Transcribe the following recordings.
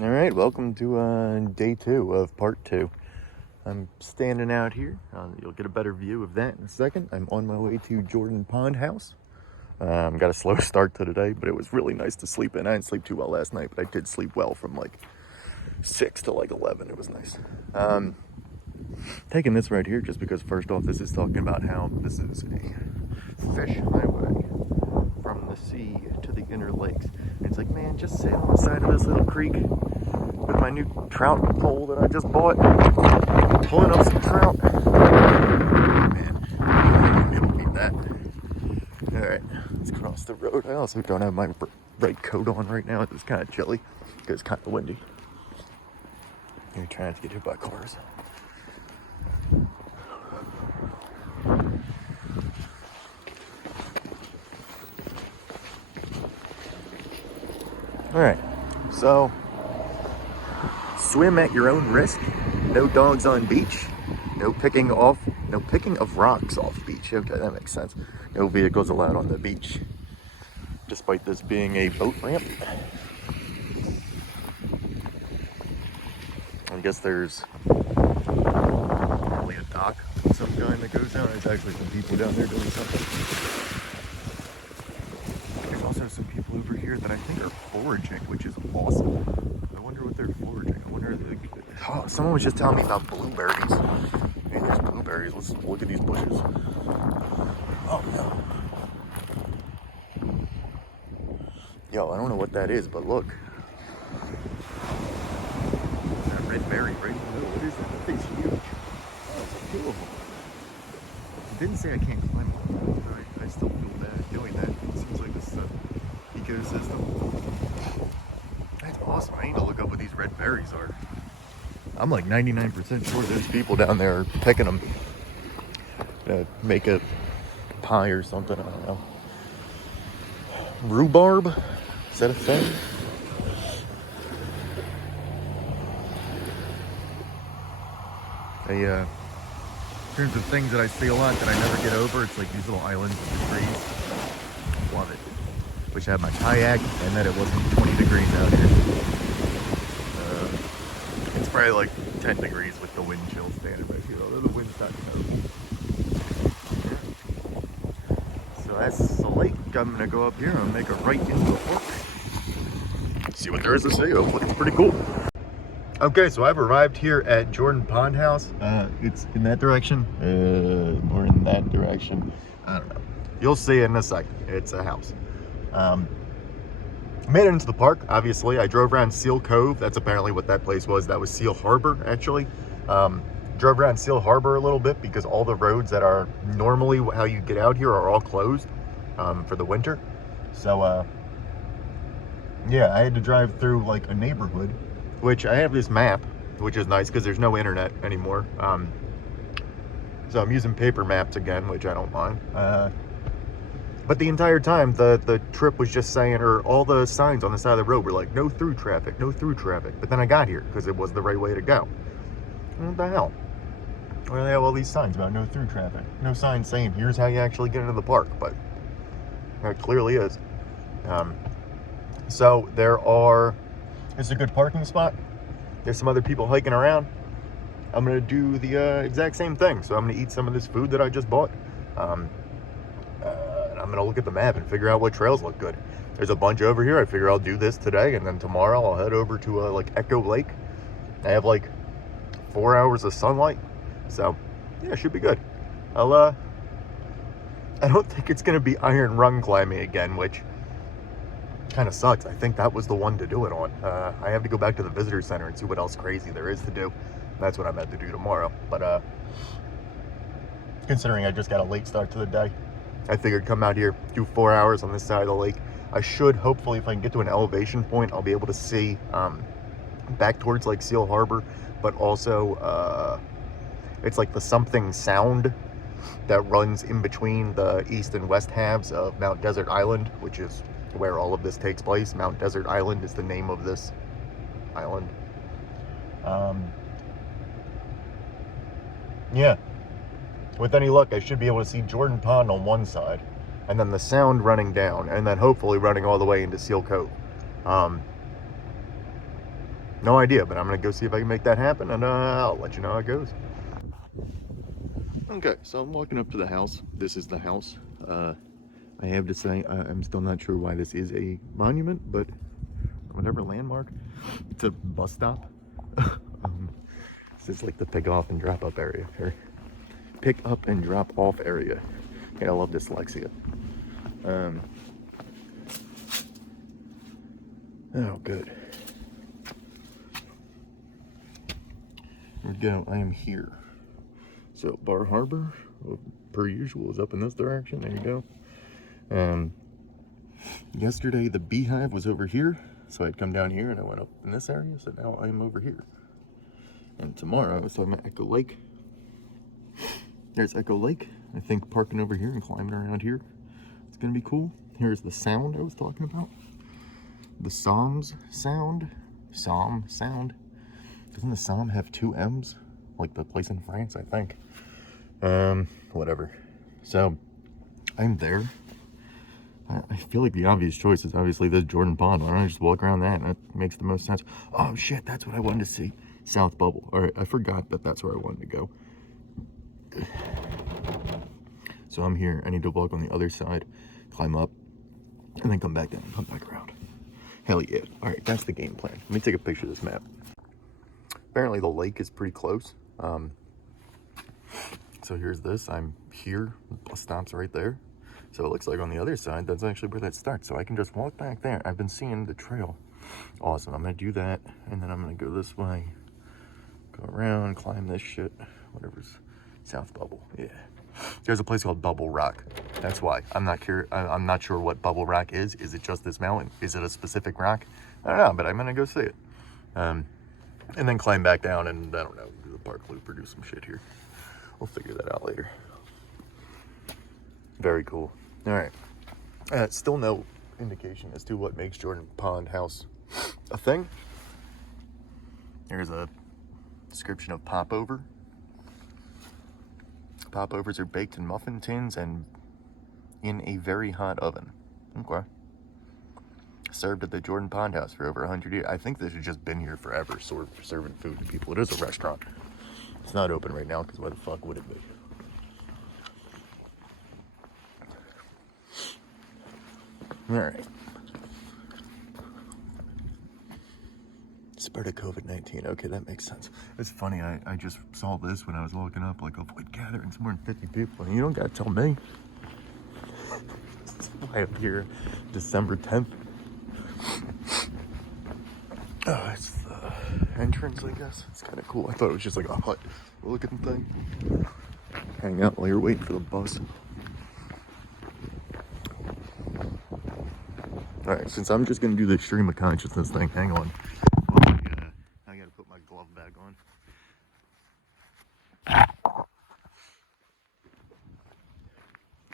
All right, welcome to day 2 of part 2. I'm standing out here. You'll get a better view of that in a second. I'm on my way to Jordan Pond House. Got a slow start to the day, but it was really nice to sleep in. I didn't sleep too well last night, but I did sleep well from like 6 to like 11. It was nice. Taking this right here just because first off, this is talking about how this is a fish highway from the sea to the inner lakes. And it's like, man, just sit on the side of this little creek with my new trout pole that I just bought, pulling up some trout. Man, I'm able to beat that. Alright, let's cross the road. I also don't have my bright coat on right now. It's kind of chilly because it's kind of windy. You're trying to get hit by cars. Alright, so swim at your own risk. No dogs on beach. No picking of rocks off beach. Okay, that makes sense. No vehicles allowed on the beach, despite this being a boat ramp. I guess there's probably a dock of some kind that goes down. There's actually some people down there doing something. There's also some people over here that I think are foraging, which is awesome. I wonder what they're foraging. I wonder. Oh, someone was just telling me about blueberries. Hey, there's blueberries. Let's look at these bushes. Oh no. Yo, I don't know what that is, but look. That red berry right in the middle. What is that? That thing's huge. Oh, it's a two of them. It didn't say I can't climb them. I still feel bad doing that. It seems like this ecosystem. That's awesome. I need to look up what these red berries are. I'm like 99% sure there's people down there picking them to make a pie or something. I don't know. Rhubarb? Is that a thing? In terms of things that I see a lot that I never get over, it's like these little islands with the trees. Love it. Wish I had my kayak and that it wasn't 20 degrees out here. It's probably like 10 degrees with the wind chill standing right here, although the wind's not terrible. Yeah. So that's the lake. I'm gonna go up here and make a right into the park. See what there is to see. Hopefully it's pretty cool. Okay, so I've arrived here at Jordan Pond House. It's in that direction, or in that direction. I don't know. You'll see it in a second. It's a house. Made it into the park, obviously. I drove around Seal Cove. That's apparently what that place was. That was Seal Harbor, actually. Drove around Seal Harbor a little bit because all the roads that are normally how you get out here are all closed for the winter. So, yeah, I had to drive through like a neighborhood, which I have this map, which is nice because there's no internet anymore. So I'm using paper maps again, which I don't mind. But the entire time, the trip was just saying, or all the signs on the side of the road were like, no through traffic, no through traffic. But then I got here because it was the right way to go. What the hell? Well, they have all these signs about no through traffic. No signs saying, here's how you actually get into the park, but it clearly is. So it's a good parking spot. There's some other people hiking around. I'm gonna do the exact same thing. So I'm gonna eat some of this food that I just bought. I'm gonna look at the map and figure out what trails look good. There's a bunch over here. I figure I'll do this today, and then tomorrow I'll head over to like Echo Lake. I have like 4 hours of sunlight, so yeah, it should be good. I don't think it's gonna be iron rung climbing again, which kind of sucks. I think that was the one to do it on. I have to go back to the visitor center and see what else crazy there is to do. That's what I'm meant to do tomorrow. But considering I just got a late start to the day, I figured come out here, do 4 hours on this side of the lake. I should, hopefully, if I can get to an elevation point, I'll be able to see back towards like Seal Harbor, but also it's like the something sound that runs in between the east and west halves of Mount Desert Island, which is where all of this takes place. Mount Desert Island is the name of this island. Yeah. With any luck, I should be able to see Jordan Pond on one side, and then the sound running down, and then hopefully running all the way into Seal Cove. No idea, but I'm gonna go see if I can make that happen, and I'll let you know how it goes. Okay, so I'm walking up to the house. This is the house. I have to say, I'm still not sure why this is a monument, but whatever landmark. It's a bus stop. This is like the pick off and drop up area, or pick up and drop off area. Yeah, I love dyslexia. Oh, good. Here we go. I am here. So Bar Harbor, per usual, is up in this direction. There you go. Yesterday the Beehive was over here, so I'd come down here and I went up in this area. So now I'm over here. And tomorrow, so I'm at Echo Lake. There's Echo Lake. I think parking over here and climbing around here. It's gonna be cool. Here's the sound I was talking about. The Psalms sound. Psalm sound. Doesn't the Psalm have 2 M's? Like the place in France, I think. Whatever. So, I'm there. I feel like the obvious choice is obviously this Jordan Pond. Why don't I just walk around that? And that makes the most sense. Oh shit, that's what I wanted to see. South Bubble. Alright, I forgot that that's where I wanted to go. So I'm here. I need to walk on the other side, climb up, and then come back down and come back around. Hell yeah. Alright, that's the game plan. Let me take a picture of this map. Apparently the lake is pretty close. So here's this. I'm here. The bus stop's right there. So it looks like on the other side, that's actually where that starts. So I can just walk back there. I've been seeing the trail. Awesome. I'm going to do that. And then I'm going to go this way. Go around, climb this shit. Whatever's South Bubble. Yeah. There's a place called Bubble Rock. That's why. I'm not sure what Bubble Rock is. Is it just this mountain? Is it a specific rock? I don't know, but I'm going to go see it. And then climb back down and, I don't know, do the park loop or do some shit here. We'll figure that out later. Very cool. All right. Still no indication as to what makes Jordan Pond House a thing. There's a description of popover. Popovers are baked in muffin tins and in a very hot oven. Okay. Served at the Jordan Pond House for over 100 years. I think this has just been here forever, serving food to people. It is a restaurant. It's not open right now, because why the fuck would it be? Alright. Spread of COVID-19. Okay, that makes sense. It's funny, I just saw this when I was looking up, like, avoid gatherings more than 50 people. And you don't gotta tell me. That's why I'm here December 10th. Oh, it's the entrance, I guess. It's kind of cool. I thought it was just like a hut looking thing. Hang out while you're waiting for the bus. Alright, since I'm just going to do the stream of consciousness thing, hang on. I gotta put my glove bag on.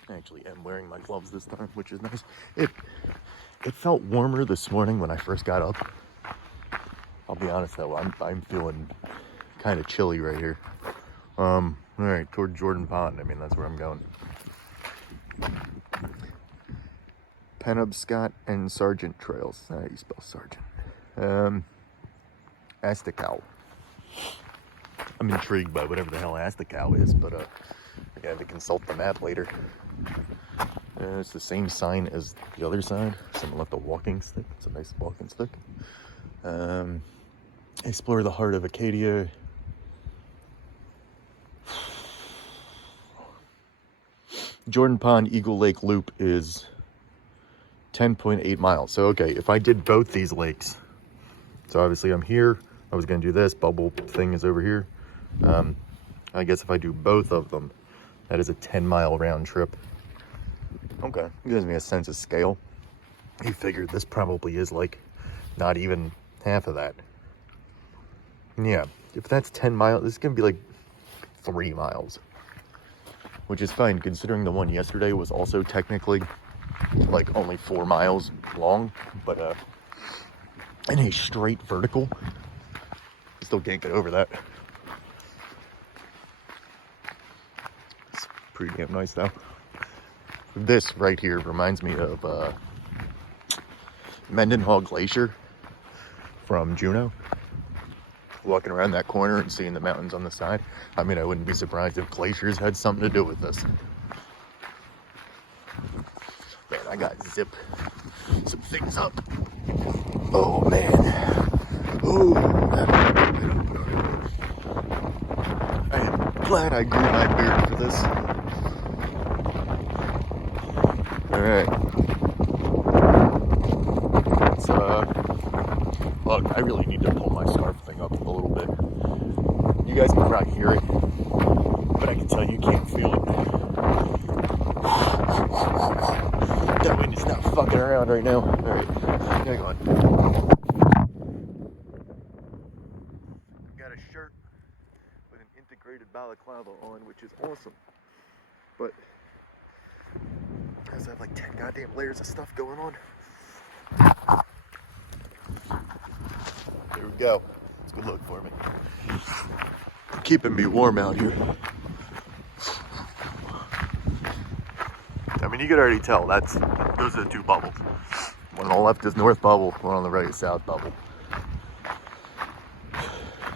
I actually am wearing my gloves this time, which is nice. It felt warmer this morning when I first got up. I'll be honest though, I'm feeling kind of chilly right here. Alright, toward Jordan Pond. I mean, that's where I'm going. Penobscot and Sargent Trails. How do you spell Sargent? Astacow. I'm intrigued by whatever the hell Astacow is, but I gotta have to consult the map later. It's the same sign as the other side. Someone left a walking stick. It's a nice walking stick. Explore the heart of Acadia. Jordan Pond Eagle Lake Loop is 10.8 miles. So, okay, if I did both these lakes, so obviously I'm here, I was going to do this, bubble thing is over here. I guess if I do both of them, that is a 10-mile round trip. Okay, it gives me a sense of scale. You figured this probably is like not even half of that. Yeah, if that's 10 miles, this is going to be like 3 miles. Which is fine, considering the one yesterday was also technically like only 4 miles long, but in a straight vertical. Still can't get over that. It's pretty damn nice though. This right here reminds me of Mendenhall Glacier from Juneau. walking around that corner and seeing the mountains on the side. I mean, I wouldn't be surprised if glaciers had something to do with this. Man, I got to zip some things up. Oh man. Oh, I am glad I grew my beard for this. Alright. So, look, I really need to pull my scarf thing up a little bit. You guys can probably hear it, but I can tell you can't feel it. That wind is not fucking around right now. Alright, hang on. Got a shirt with an integrated balaclava on, which is awesome. But because I have like 10 goddamn layers of stuff going on. There we go. It's a good look for me. Keeping me warm out here. I mean, you could already tell those are the two bubbles. One on the left is north bubble, one on the right is south bubble.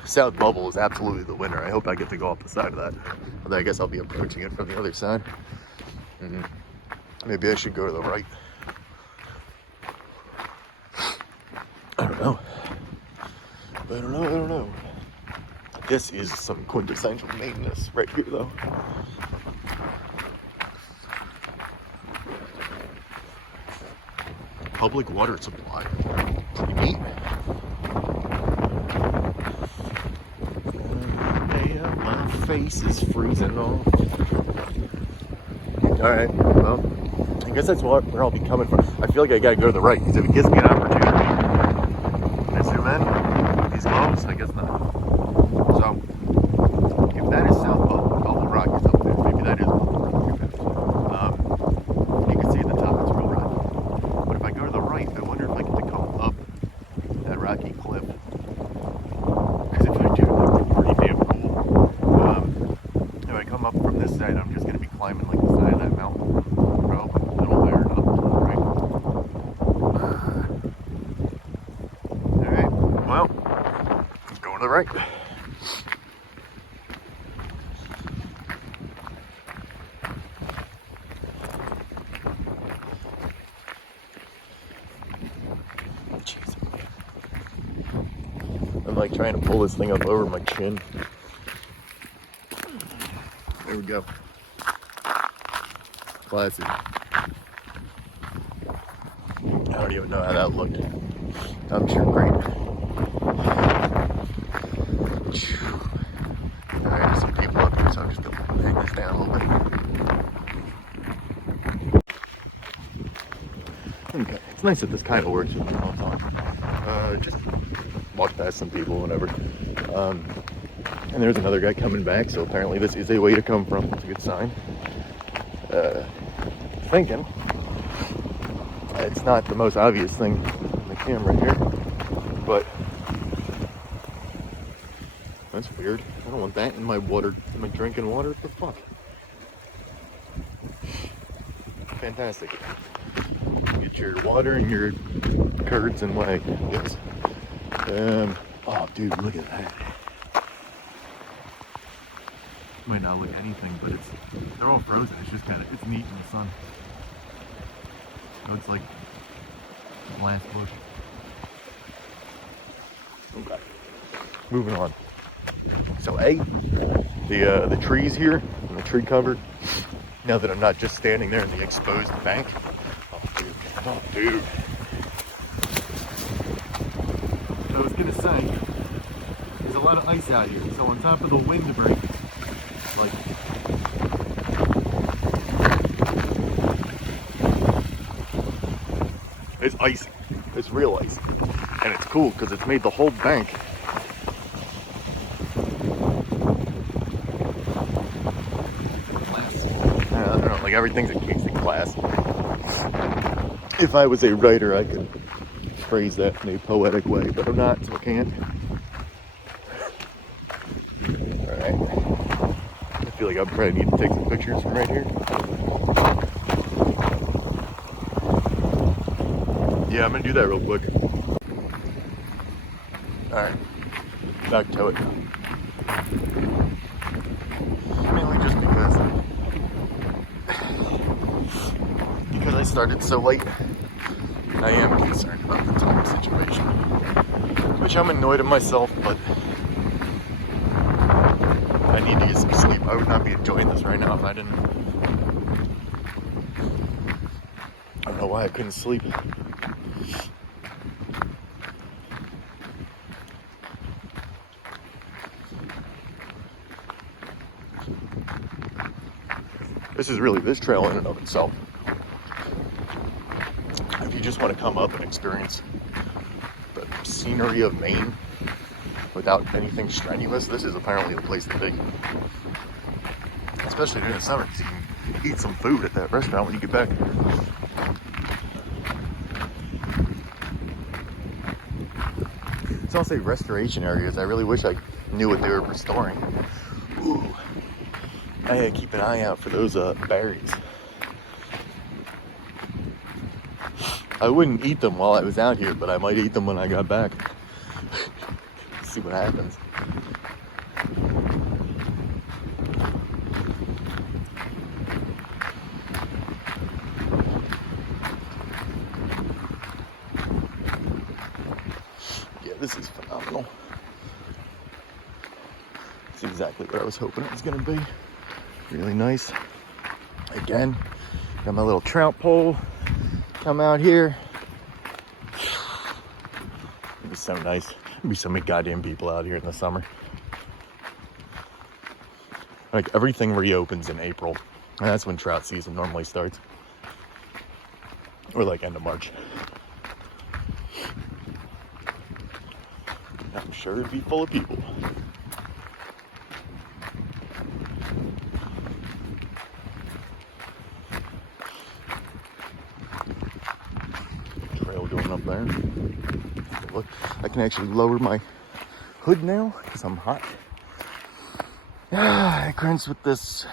South bubble is absolutely the winner. I hope I get to go up the side of that. Although I guess I'll be approaching it from the other side. Maybe I should go to the right. I don't know. I don't know. This is some quintessential Maineness right here, though. Public water supply. Pretty neat. Yeah, my face is freezing off. Alright, well, I guess that's where I'll be coming from. I feel like I gotta go to the right, because if it gives me an opportunity. Can I zoom in? With these globes? I guess not. So, if that is South Bubble Rock is up there. Maybe that is. You can see at the top it's real rocky. But if I go to the right, I wonder if I get to come up that rocky cliff. Because if I do, that would be pretty damn cool. If I come up from this side, I'm just going to be climbing like the side of that mountain. Probably a little there and up to the right. Alright, well, I'm going to the right. I'm like trying to pull this thing up over my chin. There we go. Classy. I don't even know how that looked. I'm sure great. Alright, there's some people up here, so I'm just gonna hang this down a little bit. Okay, it's nice that this kind of works with me all the time. Just walk past some people, whatever. And there's another guy coming back, so apparently this is a way to come from. It's a good sign. Thinking it's not the most obvious thing on the camera here, but that's weird. I don't want that in my water, in my drinking water. What the fuck? Fantastic. Get your water and your curds and whey. Yes. Oh, dude, look at that. Might not look anything, but they're all frozen. It's just it's neat in the sun. So it's like the last bush. Okay. Moving on. So the trees here, and the tree cover, now that I'm not just standing there in the exposed bank. Oh, dude. So I was gonna say, there's a lot of ice out here. So on top of the windbreak, like, it's icy. It's real icy. And it's cool because it's made the whole bank glass. I don't know, like everything's encased in glass. If I was a writer, I could phrase that in a poetic way, but I'm not, so I can't. Alright. I feel like I probably need to take some pictures from right here. Yeah, I'm gonna do that real quick. Alright. back to it. Mainly just because I started so late. I am concerned about the time situation, which I'm annoyed at myself, but I need to get some sleep. I would not be enjoying this right now if I didn't. I don't know why I couldn't sleep. This is really this trail in and of itself. If you just want to come up and experience the scenery of Maine without anything strenuous, this is apparently the place to be. Especially during the summer, because you can eat some food at that restaurant when you get back. So I'll say restoration areas. I really wish I knew what they were restoring. Ooh. I gotta keep an eye out for those berries. I wouldn't eat them while I was out here, but I might eat them when I got back. See what happens. Yeah, this is phenomenal. It's exactly what I was hoping it was gonna be. Really nice. Again, got my little trout pole. Come out here. It'd be so nice. There'd be so many goddamn people out here in the summer. Like, everything reopens in April, and that's when trout season normally starts. Or like end of March. I'm sure it'd be full of people. Going up there. Look, I can actually lower my hood now because I'm hot. It grunts with this.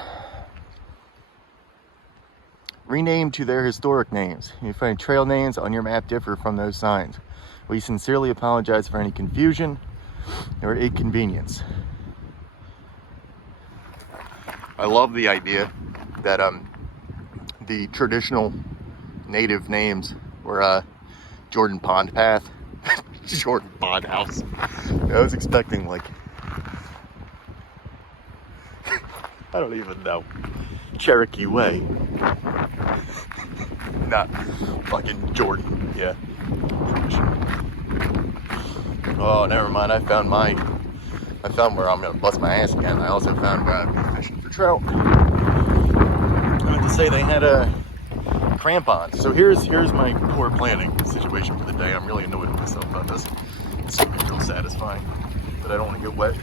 Rename to their historic names. You find trail names on your map differ from those signs. We sincerely apologize for any confusion or inconvenience. I love the idea that the traditional native names were Jordan Pond Path, Jordan Pond House. I was expecting, like, I don't even know, Cherokee Way. Not fucking Jordan, yeah. Oh, never mind, I found where I'm gonna bust my ass again. I also found where I've been fishing for trout. I meant to say they had a crampons. So here's my poor planning situation for the day. I'm really annoyed with myself about this. It's so real satisfying, but I don't want to get wet.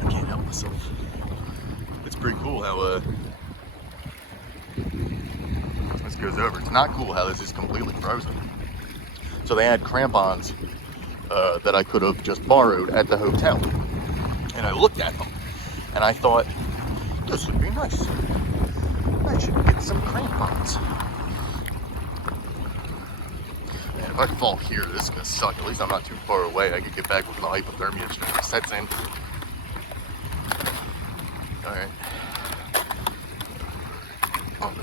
I can't help myself. It's pretty cool how this goes over. It's not cool how this is completely frozen. So they had crampons that I could have just borrowed at the hotel. And I looked at them and I thought, this would be nice. I should get some crampons. Man, if I fall here, this is gonna suck. At least I'm not too far away. I could get back before the hypothermia sets in. All right. All right.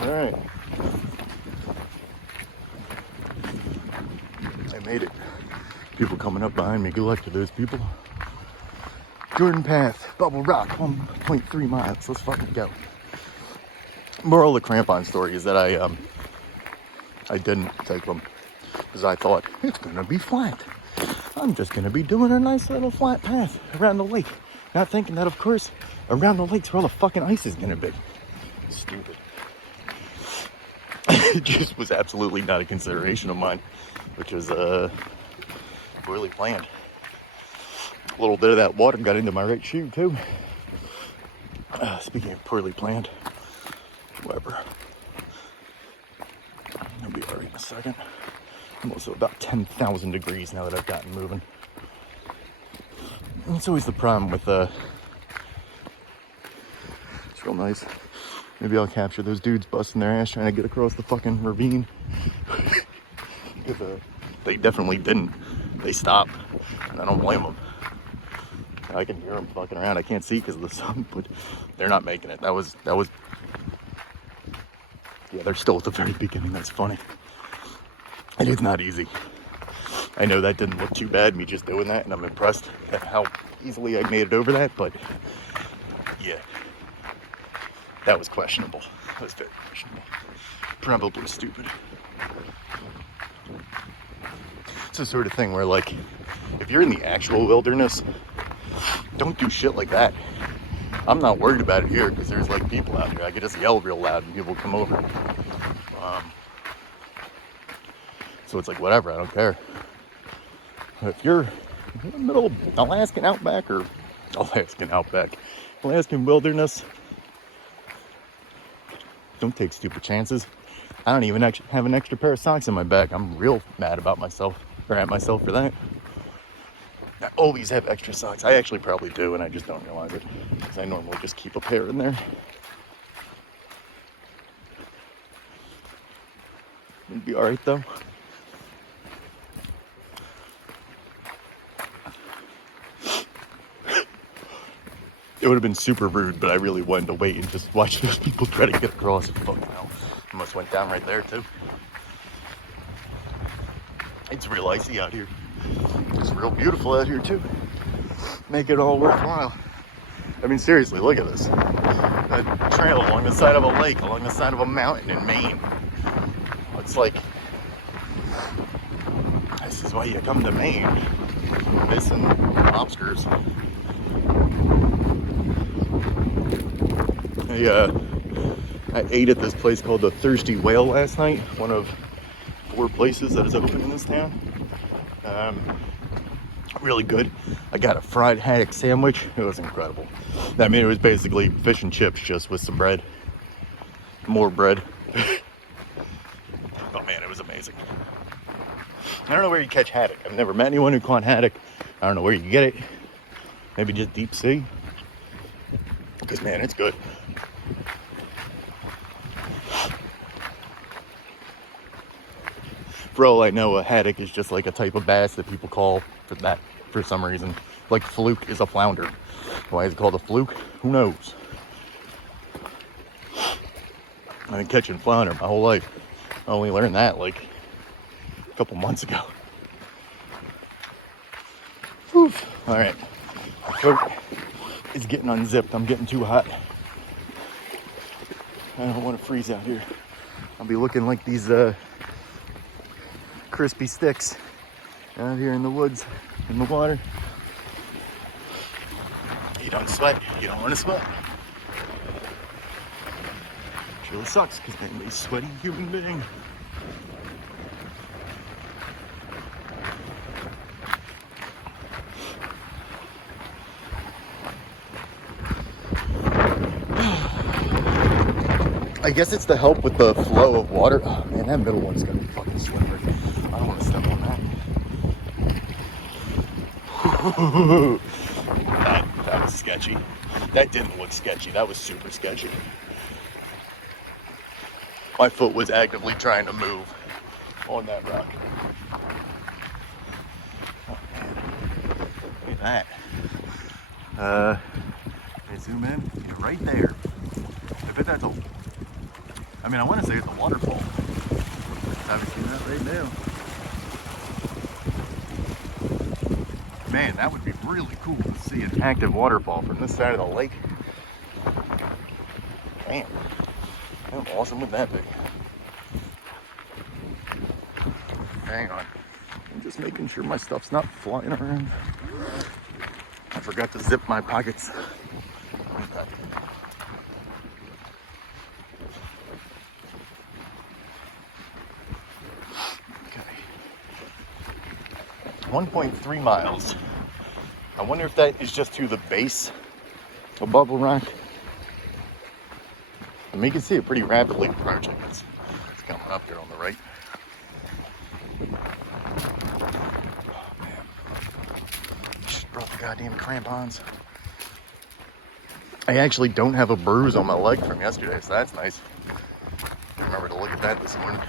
Alright. I made it. People coming up behind me. Good luck to those people. Jordan Path, Bubble Rock, 1.3 miles. Let's fucking go. Moral of the crampon story is that I didn't take them because I thought it's gonna be flat. I'm just gonna be doing a nice little flat path around the lake. Not thinking that, of course, around the lake's where all the fucking ice is gonna be. Stupid. It just was absolutely not a consideration of mine, which was poorly planned. A little bit of that water got into my right shoe too. Speaking of poorly planned, whatever. I'll be alright in a second. I'm also about 10,000 degrees now that I've gotten moving. And it's always the problem with, it's real nice. Maybe I'll capture those dudes busting their ass trying to get across the fucking ravine. Because they definitely didn't. They stopped, and I don't blame them. I can hear them fucking around. I can't see because of the sun, but they're not making it. That was. Yeah, they're still at the very beginning. That's funny. And it's not easy. I know that didn't look too bad, me just doing that, and I'm impressed at how easily I made it over that, but yeah, that was questionable. That was very questionable. Probably stupid. It's the sort of thing where, like, if you're in the actual wilderness, don't do shit like that. I'm not worried about it here because there's, like, people out here. I could just yell real loud and people come over. So it's like, whatever, I don't care. If you're in the middle of Alaskan wilderness, don't take stupid chances. I don't even actually have an extra pair of socks in my bag. I'm real mad about myself, or at myself for that. I always have extra socks. I actually probably do, and I just don't realize it, because I normally just keep a pair in there. It'd be alright though. It would have been super rude, but I really wanted to wait and just watch those people try to get across. Fucking hell. Almost went down right there, too. It's real icy out here. It's real beautiful out here, too. Make it all worthwhile. I mean, seriously, look at this. A trail along the side of a lake, along the side of a mountain in Maine. It's like, this is why you come to Maine. This and lobsters. I ate at this place called the Thirsty Whale last night, one of 4 places that is open in this town. Really good. I got a fried haddock sandwich. It was incredible. I mean, it was basically fish and chips just with some bread. More bread. Oh man, it was amazing. I don't know where you catch haddock. I've never met anyone who caught haddock. I don't know where you get it. Maybe just deep sea. Because man, it's good. For all I know, a haddock is just like a type of bass that people call for that for some reason. Like fluke is a flounder. Why is it called a fluke? Who knows? I've been catching flounder my whole life. I only learned that like a couple months ago. Whew. All right. So it's getting unzipped. I'm getting too hot. I don't want to freeze out here. I'll be looking like these crispy sticks out here in the woods, in the water. You don't sweat. You don't want to sweat. Which really sucks because I'm a sweaty human being. I guess it's to help with the flow of water. Oh man, that middle one's gonna be fucking slippery. I don't want to step on that. That was sketchy. That didn't look sketchy. That was super sketchy. My foot was actively trying to move on that rock. Oh man. Look at that. Okay, zoom in. You're right there. I bet that's I mean, I want to say it's a waterfall. I haven't seen that right now. Man, that would be really cool to see an active waterfall from this side of the lake. Man, how awesome would that be? Hang on. I'm just making sure my stuff's not flying around. I forgot to zip my pockets. Okay. 1.3 miles. I wonder if that is just to the base of Bubble Rock I mean, you can see it pretty rapidly approaching. It's coming up there on the right. Oh, man. Just brought the goddamn crampons. I actually don't have a bruise on my leg from yesterday, so that's nice. I remember to look at that this morning.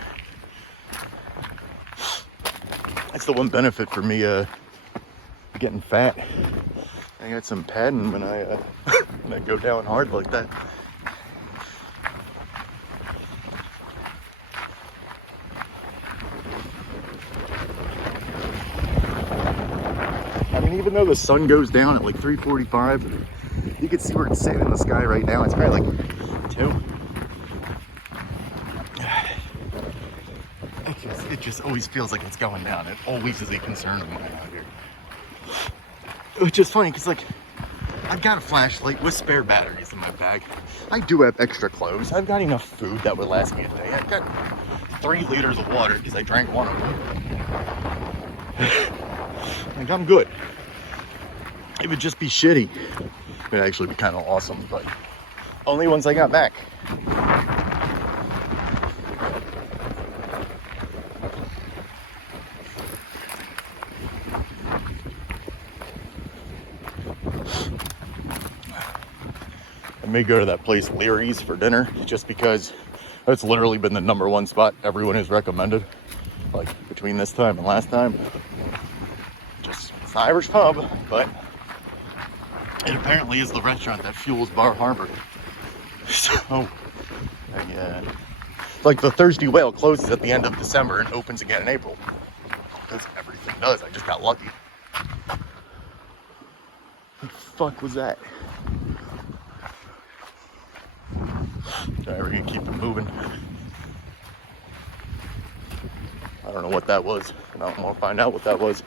That's the one benefit for me getting fat. I got some padding when I go down hard like that. I mean, even though the sun goes down at like 3:45, you can see where it's sitting in the sky right now. It's probably like 2. It just always feels like it's going down. It always is a concern of mine out here. Which is funny because, like, I've got a flashlight with spare batteries in my bag. I do have extra clothes. I've got enough food that would last me a day. I've got 3 liters of water because I drank one of them. Like, I'm good. It would just be shitty. It would actually be kind of awesome, but only once I got back. I may go to that place Leary's for dinner just because that's literally been the #1 spot everyone has recommended, like between this time and last time. Just it's an Irish pub, but it apparently is the restaurant that fuels Bar Harbor. So, like the Thirsty Whale closes at the end of December and opens again in April. That's everything does. I just got lucky. What the fuck was that? Alright, we're gonna keep it moving. I don't know what that was, and I want to find out what that was.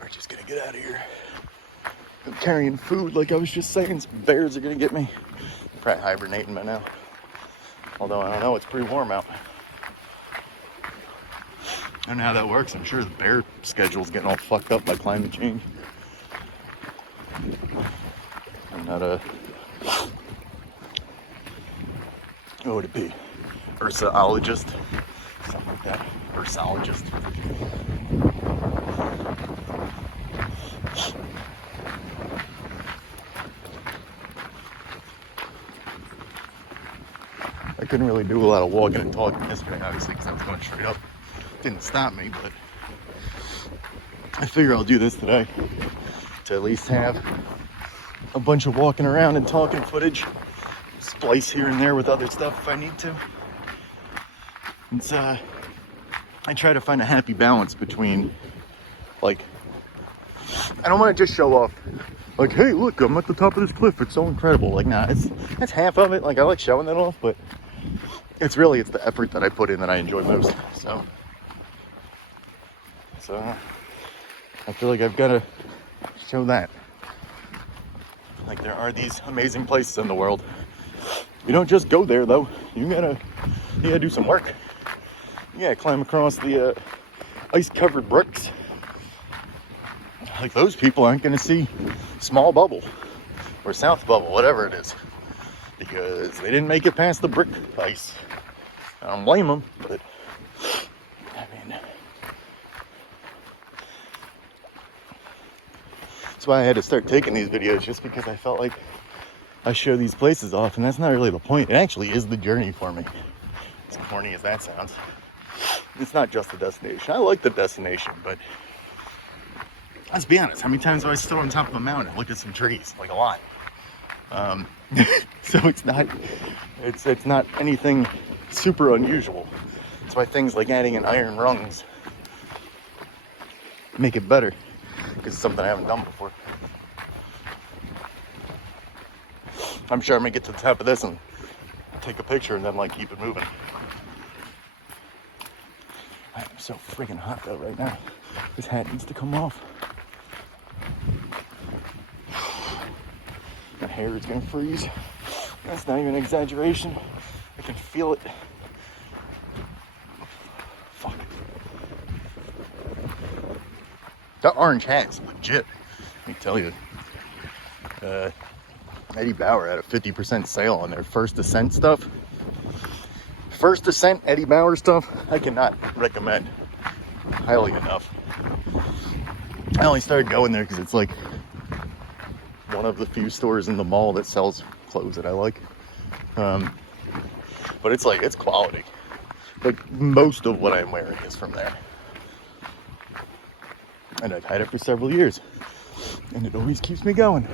We're just gonna get out of here. I'm carrying food, like I was just saying. Some bears are gonna get me. I'm probably hibernating by now. Although I don't know, it's pretty warm out. I don't know how that works. I'm sure the bear schedule's getting all fucked up by climate change. I'm not a, what would it be? Ursologist? Something like that. Ursologist. I couldn't really do a lot of walking and talking yesterday, obviously, because I was going straight up. Didn't stop me, but I figure I'll do this today to at least have a bunch of walking around and talking footage, splice here and there with other stuff if I need to. It's I try to find a happy balance between, like, I don't want to just show off, like, hey, look, I'm at the top of this cliff, it's so incredible. Like, nah, that's half of it. Like, I like showing that off, but it's the effort that I put in that I enjoy most. So I feel like I've got to show that. Like, there are these amazing places in the world. You don't just go there, though. You gotta do some work. You gotta climb across the ice-covered bricks. Like, those people aren't gonna see Small Bubble or South Bubble, whatever it is, because they didn't make it past the brick ice. I don't blame them, but I mean, that's why I had to start taking these videos, just because I felt like I show these places off, and that's not really the point. It actually is the journey for me, as corny as that sounds. It's not just the destination. I like the destination, but let's be honest, how many times have I stood on top of a mountain and looked at some trees? Like, a lot. So it's not anything super unusual. That's why things like adding in iron rungs make it better, because it's something I haven't done before. I'm sure I'm gonna get to the top of this and take a picture and then, like, keep it moving. I am so friggin' hot though right now. This hat needs to come off. My hair is gonna freeze. That's not even an exaggeration. I can feel it. Fuck. That orange hat is legit, let me tell you. Eddie Bauer had a 50% sale on their First Ascent stuff. First Ascent Eddie Bauer stuff, I cannot recommend highly enough. I only started going there because it's like one of the few stores in the mall that sells clothes that I like. But it's like, it's quality. Like most of what I'm wearing is from there. And I've had it for several years. And it always keeps me going.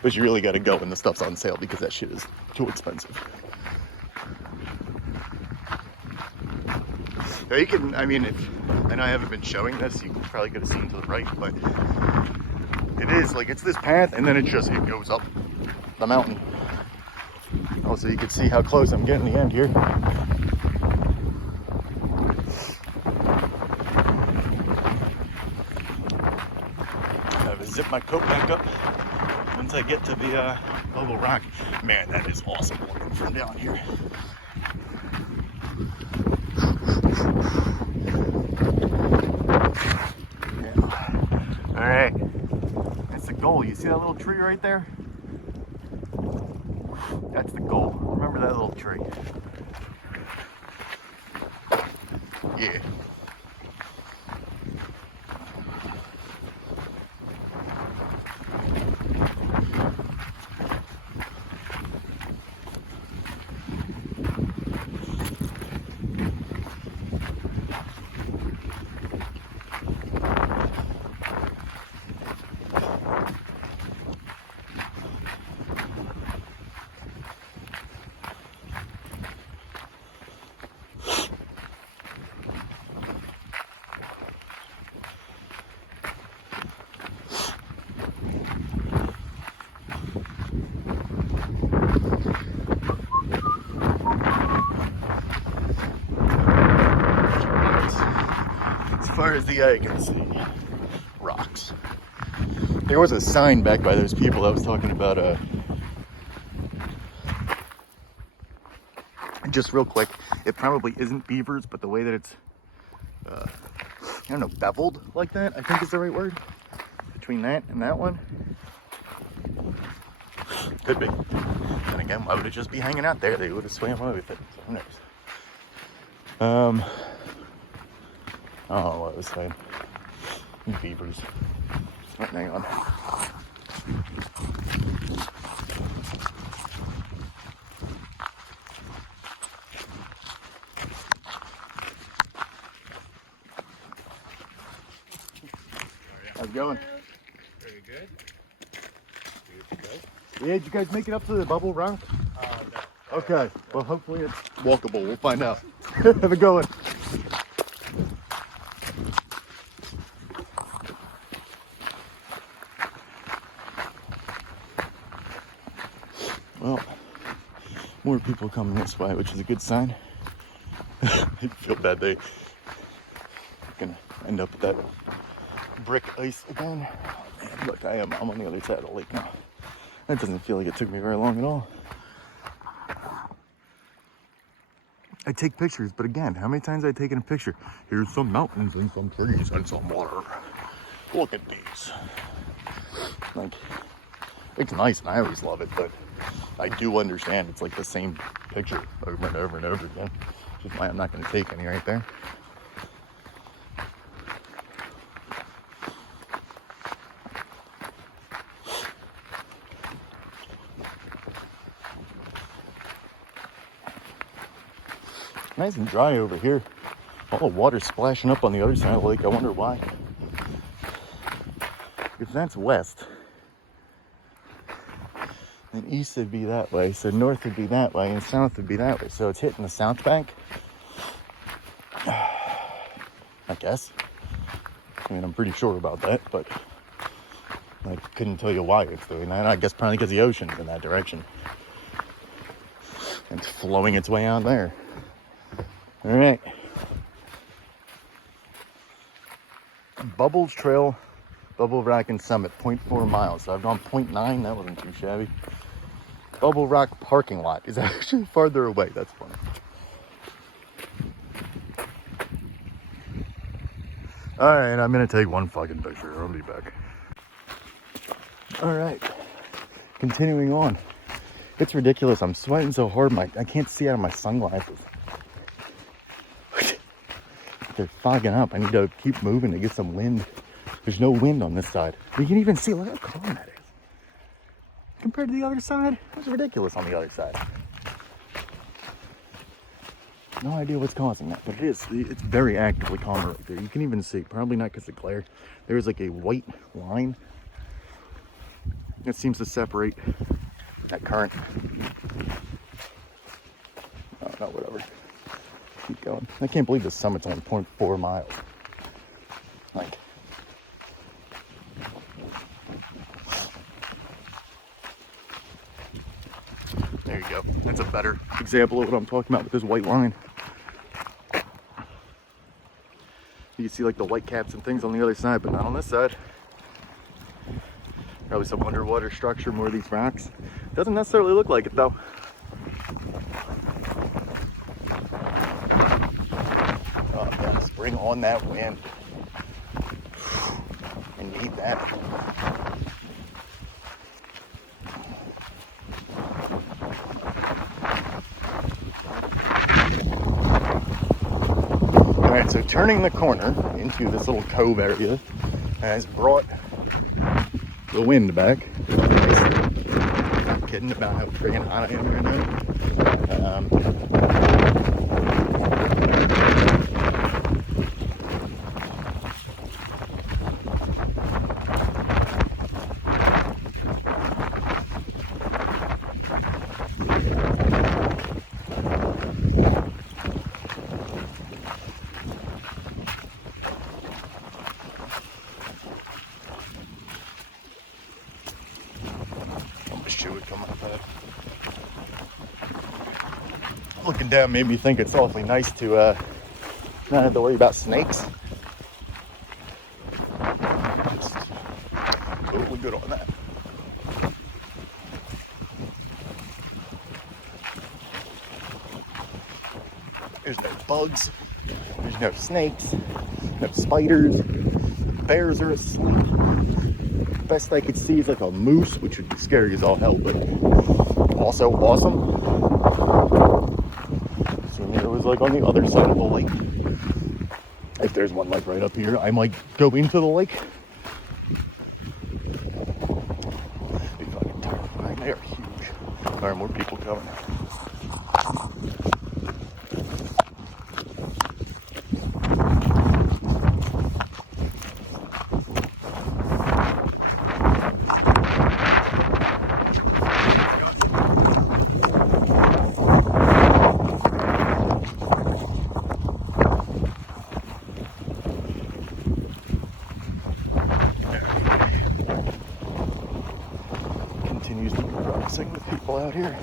But you really gotta go when the stuff's on sale because that shit is too expensive. Now you can, I mean, I know I haven't been showing this, you probably could have seen to the right, but it is like, it's this path and then it goes up the mountain. Also, you can see how close I'm getting to the end here. I have to zip my coat back up once I get to the Bubble Rock. Man, that is awesome looking from down here. Yeah. All right, that's the goal. You see that little tree right there? That's the goal. Remember that little tree. Yeah. As far as the eye can see, rocks. There was a sign back by those people that was talking about just real quick, it probably isn't beavers, but the way that it's I don't know, beveled like that, I think is the right word. Between that and that one. Could be. And again, why would it just be hanging out there? They would have swam away with it. So who knows? I don't know what I was saying. Beavers. Hang on. How's it going? Very good. Yeah, did you guys make it up to the Bubble Rock? No. Okay, well hopefully it's walkable. We'll find out. Have a good one. Well, more people coming this way, which is a good sign. I feel bad they're gonna end up with that brick ice again. Oh, man, look, I'm on the other side of the lake now. That doesn't feel like it took me very long at all. I take pictures, but again, how many times have I taken a picture? Here's some mountains and some trees and some water. Look at these. Like, it's nice and I always love it, but I do understand it's like the same picture over and over and over again. Which is why I'm not going to take any right there. Nice and dry over here. All the water's splashing up on the other side of the lake. I wonder why. If that's west, then east would be that way. So north would be that way, and south would be that way. So it's hitting the south bank. I guess. I mean, I'm pretty sure about that, but I couldn't tell you why it's doing that. I guess probably because the ocean's in that direction. And it's flowing its way out there. All right. Bubbles Trail, Bubble Rock and Summit, 0.4 miles. So I've gone 0.9, that wasn't too shabby. Bubble Rock parking lot is actually farther away, that's funny. All right, I'm gonna take one fucking picture. I'll be back. All right, continuing on. It's ridiculous. I'm sweating so hard, I can't see out of my sunglasses. They're fogging up. I need to keep moving to get some wind. There's no wind on this side. You can even see, look how calm that is. Compared to the other side, it's ridiculous on the other side. No idea what's causing that, but it's very actively calmer right there. You can even see, probably not because of glare, there's like a white line that seems to separate that current. Oh, no, whatever. Keep going. I can't believe the summit's only 0.4 miles. Like, there you go. That's a better example of what I'm talking about with this white line. You can see like the white caps and things on the other side, but not on this side. Probably some underwater structure, more of these rocks. Doesn't necessarily look like it though. Oh yes, bring on that wind. I need that. Alright, so turning the corner into this little cove area has brought the wind back. I'm not kidding about how friggin' hot I am right now. Looking down made me think it's awfully nice to not have to worry about snakes. Just totally good on that. There's no bugs, there's no snakes, no spiders, bears are asleep. Best I could see is like a moose, which would be scary as all hell, but also awesome. Assuming it was like on the other side of the lake. If there's one like right up here, I might go into the lake. Be fucking terrifying. They are huge. Alright, more people coming. Continues to be promising with people out here.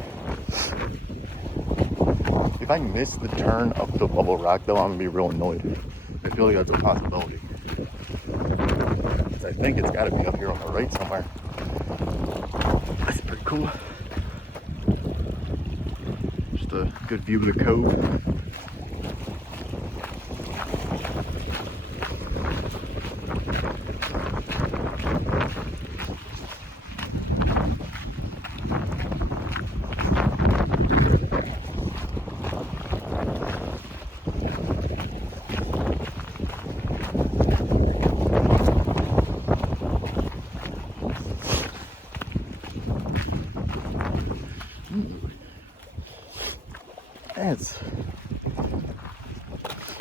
If I miss the turn up the bubble rock though, I'm gonna be real annoyed. I feel like that's a possibility. I think it's gotta be up here on the right somewhere. That's pretty cool. Just a good view of the cove.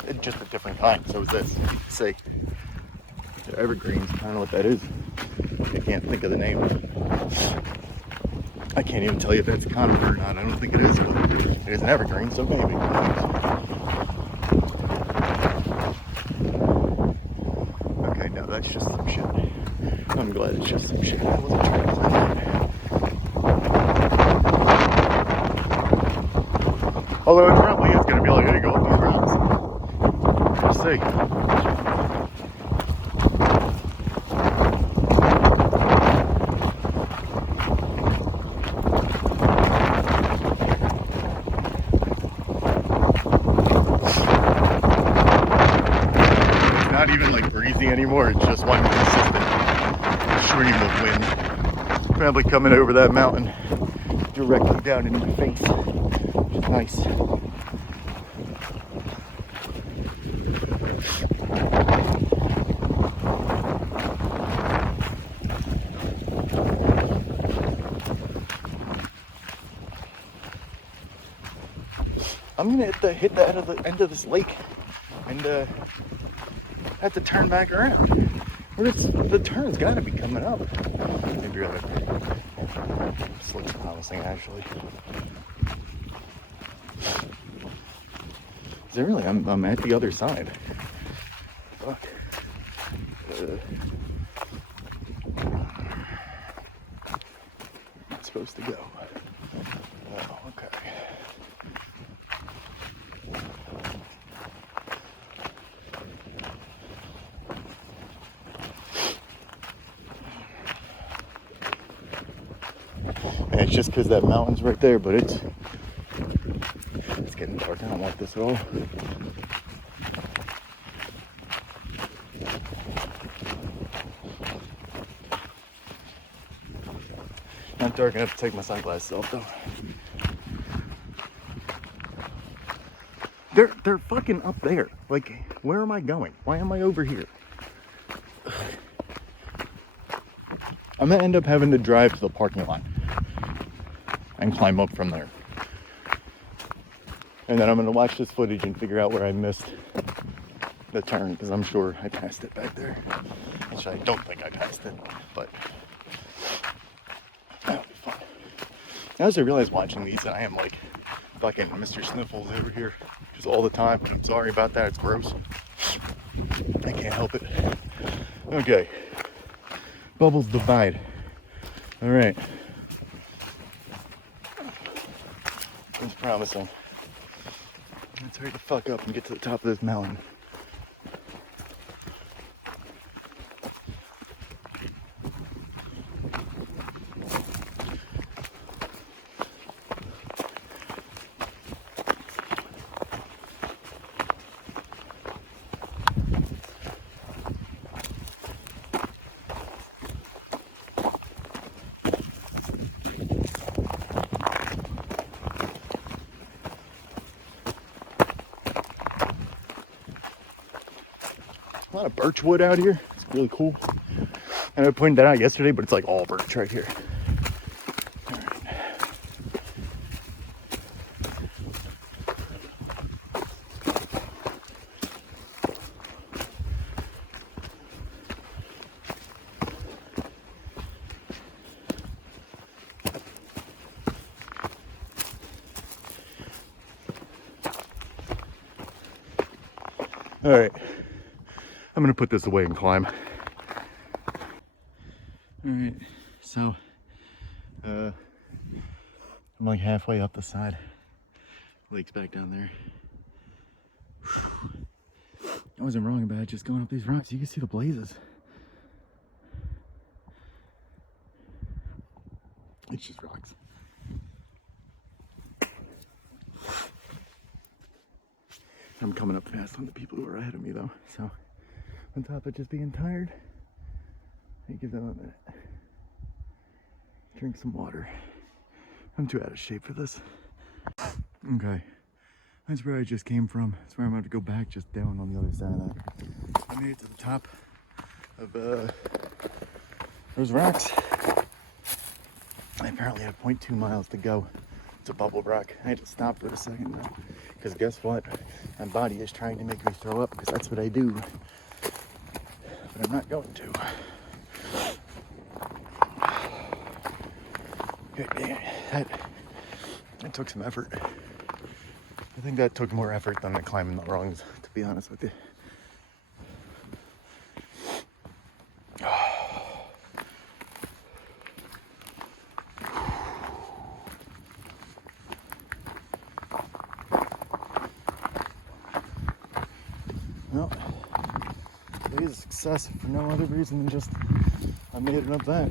It's just a different kind. So is this. You can see. They're evergreens. I don't know what that is. I can't think of the name. I can't even tell you if that's a conifer or not. I don't think it is, but it is an evergreen, so maybe. Okay, no, that's just some shit. I'm glad it's just some shit. I wasn't trying to find that. Although it probably is going to be like, there you go, these rocks. Let's see. It's not even like breezy anymore, it's just one consistent stream of wind. Probably coming over that mountain directly down in my face, which is nice. I'm gonna hit the end of this lake and have to turn back around. The turn's gotta be coming up. Maybe really. This looks promising actually. Is it really? I'm at the other side. Fuck. I'm supposed to go. Oh, okay. And it's just because that mountain's right there, but it's getting dark. I don't like this at all. Not dark enough to take my sunglasses off though. They're fucking up there. Like, where am I going? Why am I over here? I'm gonna end up having to drive to the parking lot and climb up from there. And then I'm gonna watch this footage and figure out where I missed the turn, because I'm sure I passed it back there. Which I don't think I passed it, but that'll be fun. As I realize watching these that I am like fucking Mr. Sniffles over here just all the time. I'm sorry about that, it's gross. I can't help it. Okay. Bubbles divide. Alright. It's promising. Let's hurry the fuck up and get to the top of this mountain. A lot of birch wood out here. It's really cool. And I pointed that out yesterday, but it's like all birch right here. All right. I'm gonna put this away and climb. All right, so I'm like halfway up the side. Lake's back down there. I wasn't wrong about just going up these rocks. You can see the blazes. It's just rocks. I'm coming up fast on the people who are ahead of me though, so on top of just being tired, I give them a minute. Drink some water. I'm too out of shape for this. Okay, that's where I just came from. That's where I'm going to go back, just down on the other side of that. I made it to the top of those rocks. I apparently have 0.2 miles to go to Bubble Rock. I had to stop for a second though, because guess what? My body is trying to make me throw up, because that's what I do. But I'm not going to. That took some effort. I think that took more effort than the climbing the rungs, to be honest with you. Well, it is a success for no other reason than just I made it up that.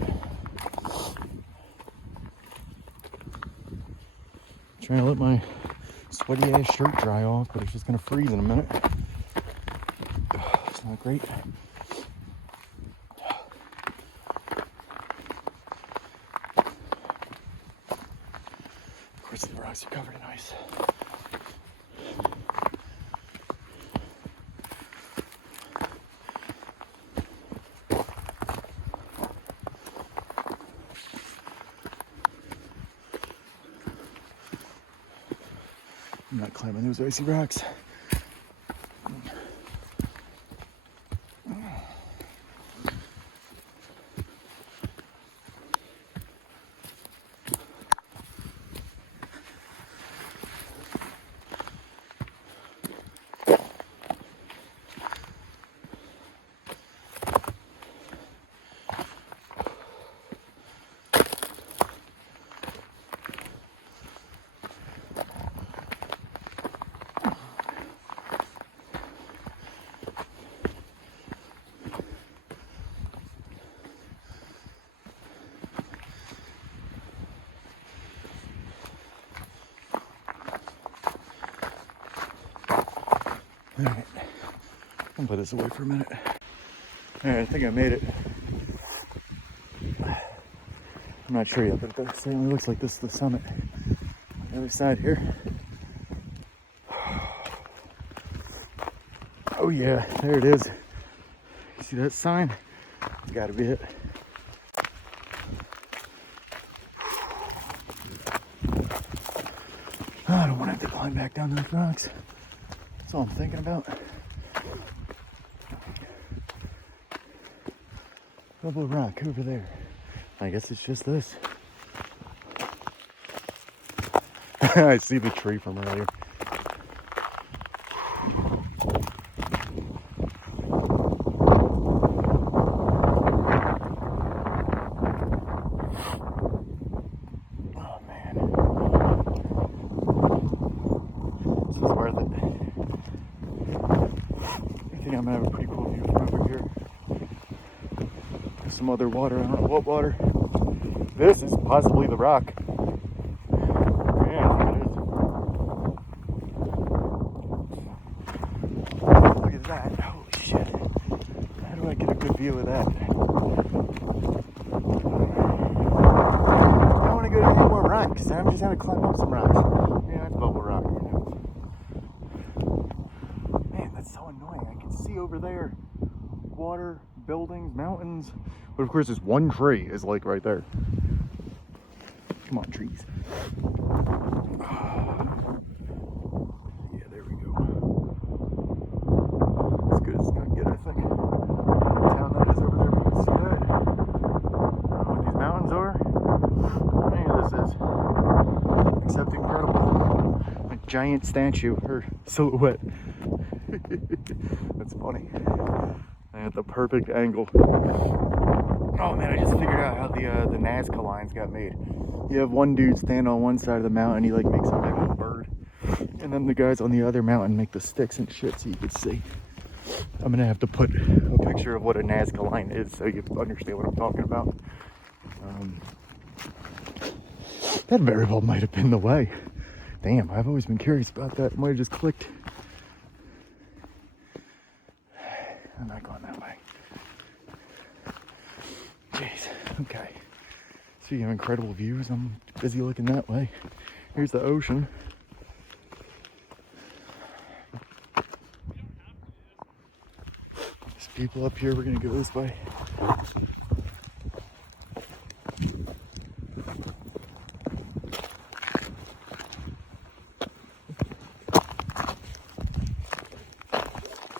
Trying to let my sweaty ass shirt dry off, but it's just gonna freeze in a minute. It's not great. course, the rocks are covered in ice. I'm not climbing those icy rocks. All right, I'm gonna put this away for a minute. All right, I think I made it. I'm not sure yet, but it certainly looks like this is the summit. On the other side here. Oh yeah, there it is. You see that sign? It's gotta be it. I don't want to have to climb back down those rocks. That's all I'm thinking about. Double rock over there. I guess it's just this. I see the tree from earlier. Oh man. This is worth it. I think I'm gonna have a pretty cool view from over here. There's some other water, I don't know what water. This is possibly the rock. Yeah, I think it is. Look at that. Holy shit. How do I get a good view of that? I don't want to go to any more rocks. I'm just having to climb up some rocks. Yeah, that's bubble rock. Man, that's so annoying. I can see over there water, buildings, mountains. But of course, this one tree is like right there. Come on, trees. Yeah, there we go. As good as it's gonna get, I think. The town that is over there, we can see that. I don't know what these mountains are. Any of this is. Except incredible. A giant statue, or silhouette. That's funny. At the perfect angle. Oh man, I just figured out how the Nazca lines got made. You have one dude stand on one side of the mountain, he like makes a big old bird. And then the guys on the other mountain make the sticks and shit so you can see. I'm gonna have to put a picture of what a Nazca line is so you understand what I'm talking about. That very well might have been the way. Damn, I've always been curious about that. It might have just clicked. I'm not going that way. Jeez, okay. Speaking of incredible views, I'm busy looking that way. Here's the ocean. There's people up here, we're gonna go this way.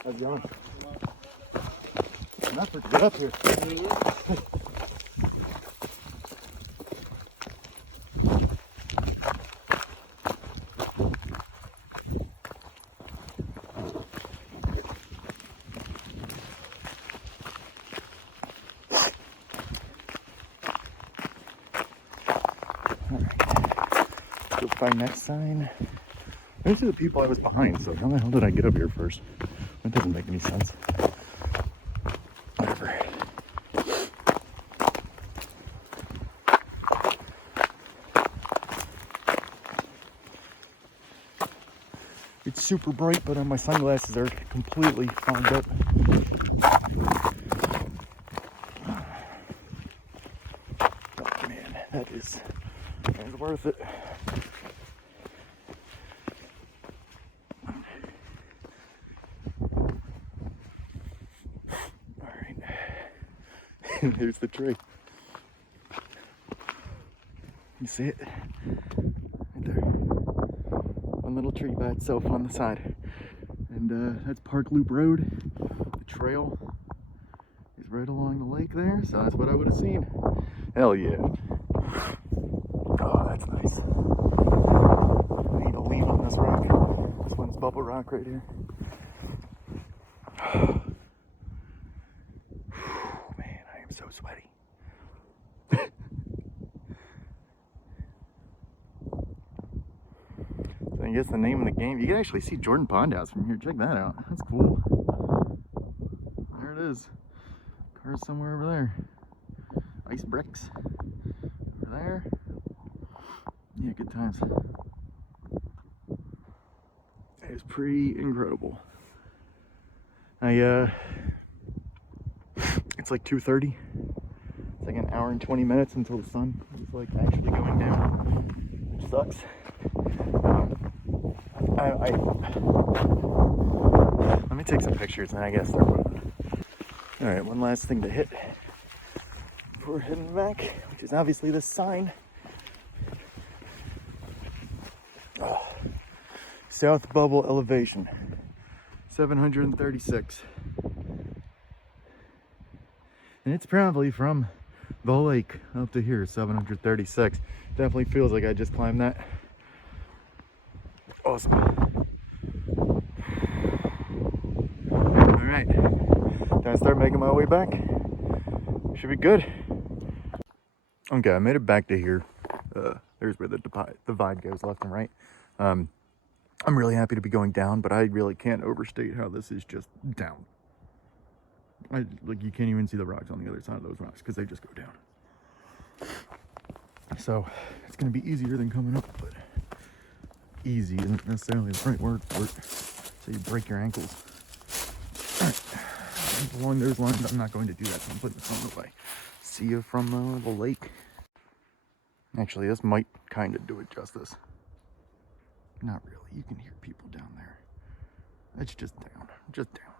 How's it going? An effort to get up here. Go find that sign. These are the people I was behind, so how the hell did I get up here first? That doesn't make any sense. Whatever. It's super bright, but my sunglasses are completely fogged up. Oh man, that is worth it. Here's the tree. You see it? Right there. One little tree by itself on the side. And that's Park Loop Road. The trail is right along the lake there, so that's what I would have seen. Hell yeah. Oh, that's nice. I need to lean on this rock. This one's bubble rock right here. Man, I am so sweaty. So I guess the name of the game, you can actually see Jordan Pond House from here. Check that out. That's cool. There it is. Car's somewhere over there. Ice bricks. Over there. Yeah, good times. It was pretty incredible. It's like 2:30. It's like an hour and 20 minutes until the sun is like actually going down, which sucks. Let me take some pictures and I gotta start moving. All right, one last thing to hit before heading back, which is obviously this sign. South Bubble elevation, 736. And it's probably from the lake up to here, 736. Definitely feels like I just climbed that. Awesome. All right, time to start making my way back. Should be good. Okay, I made it back to here. There's where the divide goes left and right. I'm really happy to be going down, but I really can't overstate how this is just down. Like, you can't even see the rocks on the other side of those rocks because they just go down. So it's going to be easier than coming up, but easy isn't necessarily the right word for it. So you break your ankles. All right. Along those lines, I'm not going to do that, so I'm putting this on the way. See you from the lake. Actually, this might kind of do it justice. Not really. You can hear people down there. It's just down. Just down.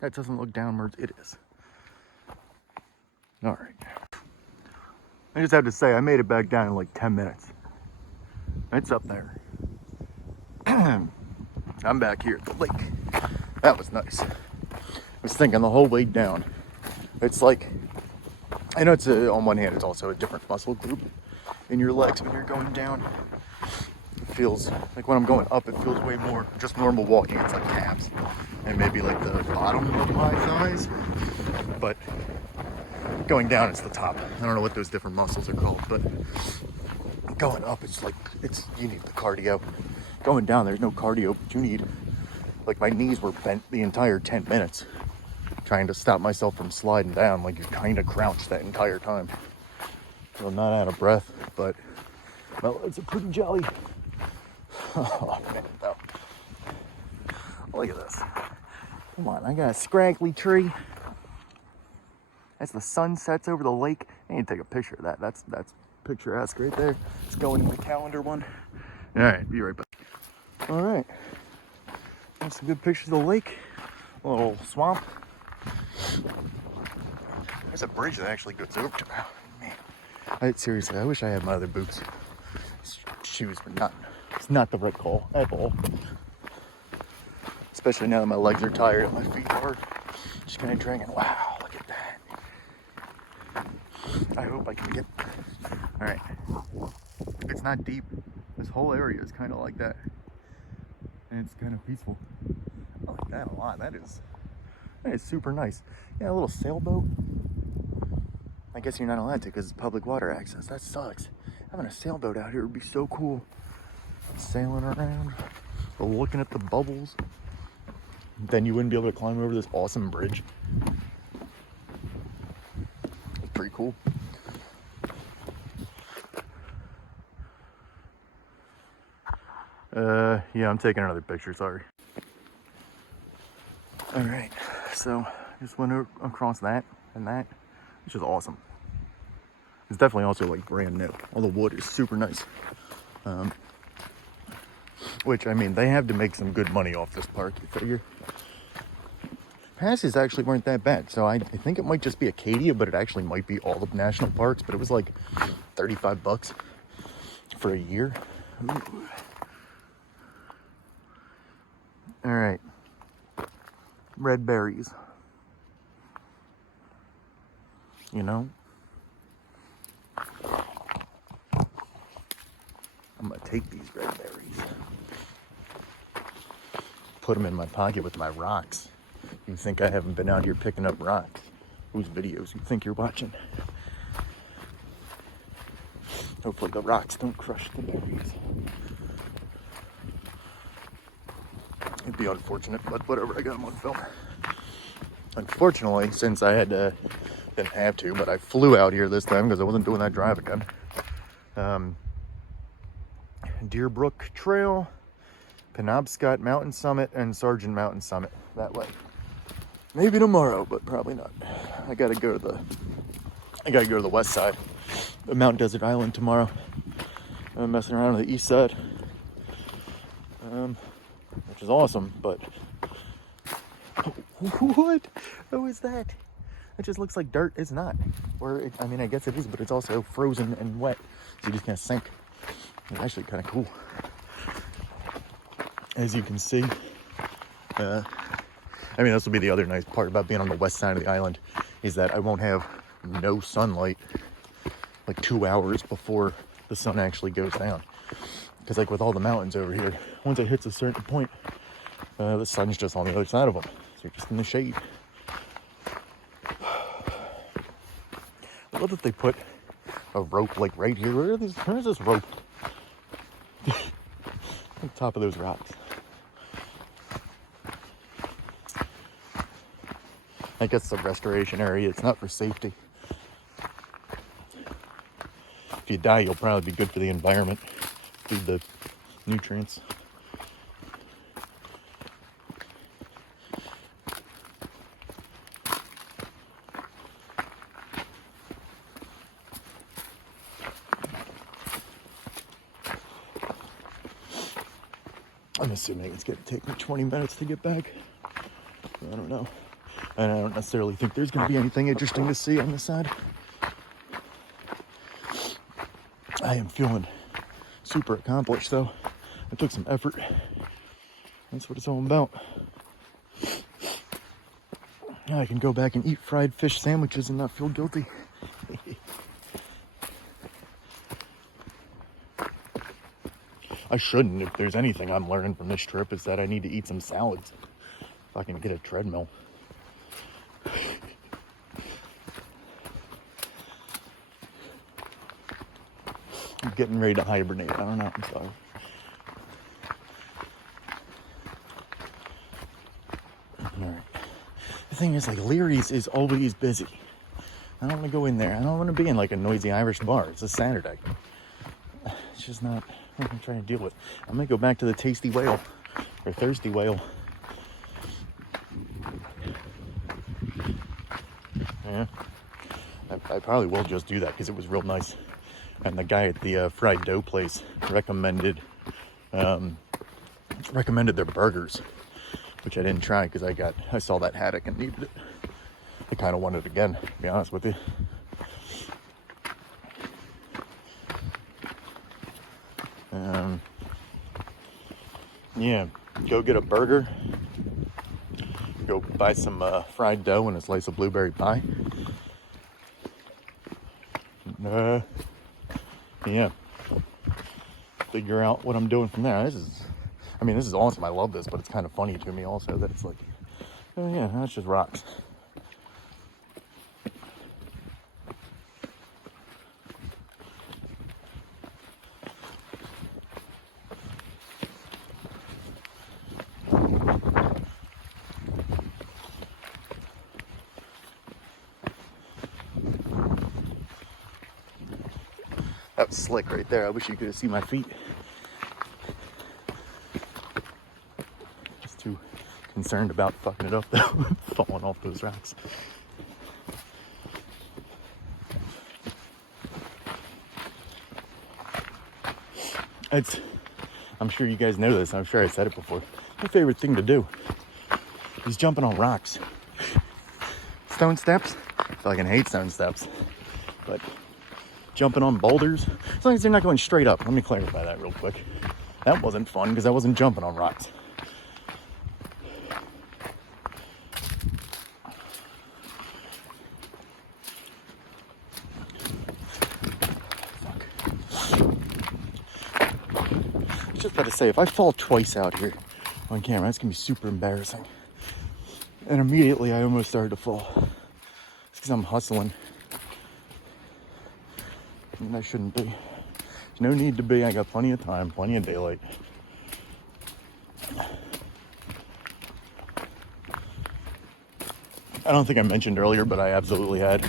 That doesn't look downwards. It is. All right. I just have to say, I made it back down in like 10 minutes. It's up there. I'm back here at the lake. That was nice. I was thinking the whole way down. It's like, I know it's on one hand, it's also a different muscle group in your legs when you're going down. It feels like when I'm going up, it feels way more just normal walking. It's like calves and maybe like the bottom of my thighs, but going down it's the top. I don't know what those different muscles are called, but going up it's like you need the cardio. Going down there's no cardio, but you need, like, my knees were bent the entire 10 minutes trying to stop myself from sliding down. Like, you're kind of crouched that entire time. So I'm not out of breath, but well, it's a pretty jolly. Oh man, though. Look at this. Come on, I got a scraggly tree. As the sun sets over the lake, I need to take a picture of that. That's picturesque right there. It's going in the calendar one. All right, be right back. All right. That's some good pictures of the lake. A little swamp. There's a bridge that actually goes over to. Oh, man. Seriously, I wish I had my other boots. Shoes were not. It's not the right call at all. Especially now that my legs are tired and my feet are just kind of dragging. Wow, look at that. I hope I can get. All right. It's not deep. This whole area is kind of like that. And it's kind of peaceful. I like that a lot. That is super nice. Yeah, a little sailboat. I guess you're not allowed to because it's public water access. That sucks. Having a sailboat out here would be so cool. Sailing around, or looking at the bubbles. Then you wouldn't be able to climb over this awesome bridge. It's pretty cool. Yeah, I'm taking another picture, sorry. All right, so just went across that and that, which is awesome. It's definitely also like brand new. All the wood is super nice. Which, I mean, they have to make some good money off this park, you figure. passes actually weren't that bad. So I think it might just be Acadia, but it actually might be all the national parks. But it was like $35 for a year. Ooh. All right. Red berries. You know? I'm gonna take these red berries. Put them in my pocket with my rocks. You think I haven't been out here picking up rocks? Whose videos you think you're watching? Hopefully the rocks don't crush the berries. It'd be unfortunate, but whatever, I got them on film. Unfortunately, since I didn't have to, but I flew out here this time because I wasn't doing that drive again. Deer Brook Trail, Penobscot Mountain Summit, and Sargent Mountain Summit that way. Maybe tomorrow, but probably not. I gotta go to the west side of Mount Desert Island tomorrow. I'm messing around on the east side, which is awesome, but what? What is that? It just looks like dirt. It's not. I mean, I guess it is, but it's also frozen and wet, so you just can't sink. It's actually kind of cool. As you can see, I mean, this will be the other nice part about being on the west side of the island, is that I won't have no sunlight like 2 hours before the sun actually goes down. Because like with all the mountains over here, once it hits a certain point, the sun's just on the other side of them. So you're just in the shade. I love that they put a rope like right here. Where's this rope? On top of those rocks. I guess it's a restoration area. It's not for safety. If you die, you'll probably be good for the environment. Feed the nutrients. I'm assuming it's going to take me 20 minutes to get back. I don't know. And I don't necessarily think there's going to be anything interesting to see on this side. I am feeling super accomplished, though. It took some effort. That's what it's all about. Now I can go back and eat fried fish sandwiches and not feel guilty. I shouldn't. If there's anything I'm learning from this trip, is that I need to eat some salads if I can get a treadmill. I'm getting ready to hibernate. I don't know. I'm sorry. Alright. The thing is, like, Leary's is always busy. I don't want to go in there. I don't want to be in, like, a noisy Irish bar. It's a Saturday. It's just not what I'm trying to deal with. I'm going to go back to the Tasty Whale. Or Thirsty Whale. Yeah. I probably will just do that because it was real nice. And the guy at the fried dough place recommended their burgers, which I didn't try because I saw that haddock and needed it. I kind of wanted it again, to be honest with you. Yeah, go get a burger. Go buy some fried dough and a slice of blueberry pie. Yeah, figure out what I'm doing from there. This is awesome. I love this, but it's kind of funny to me also that it's like, oh yeah, that's just rocks. That was slick right there. I wish you could have seen my feet. Just too concerned about fucking it up though. Falling off those rocks. I'm sure you guys know this. I'm sure I said it before. My favorite thing to do is jumping on rocks. stone steps. I fucking hate stone steps. But jumping on boulders, as long as they're not going straight up. Let me clarify that real quick. That wasn't fun because I wasn't jumping on rocks. I was just about to say, if I fall twice out here on camera, that's gonna be super embarrassing. And immediately I almost started to fall. It's because I'm hustling. And I shouldn't be. There's no need to be. I got plenty of time, plenty of daylight. I don't think I mentioned earlier, but I absolutely had.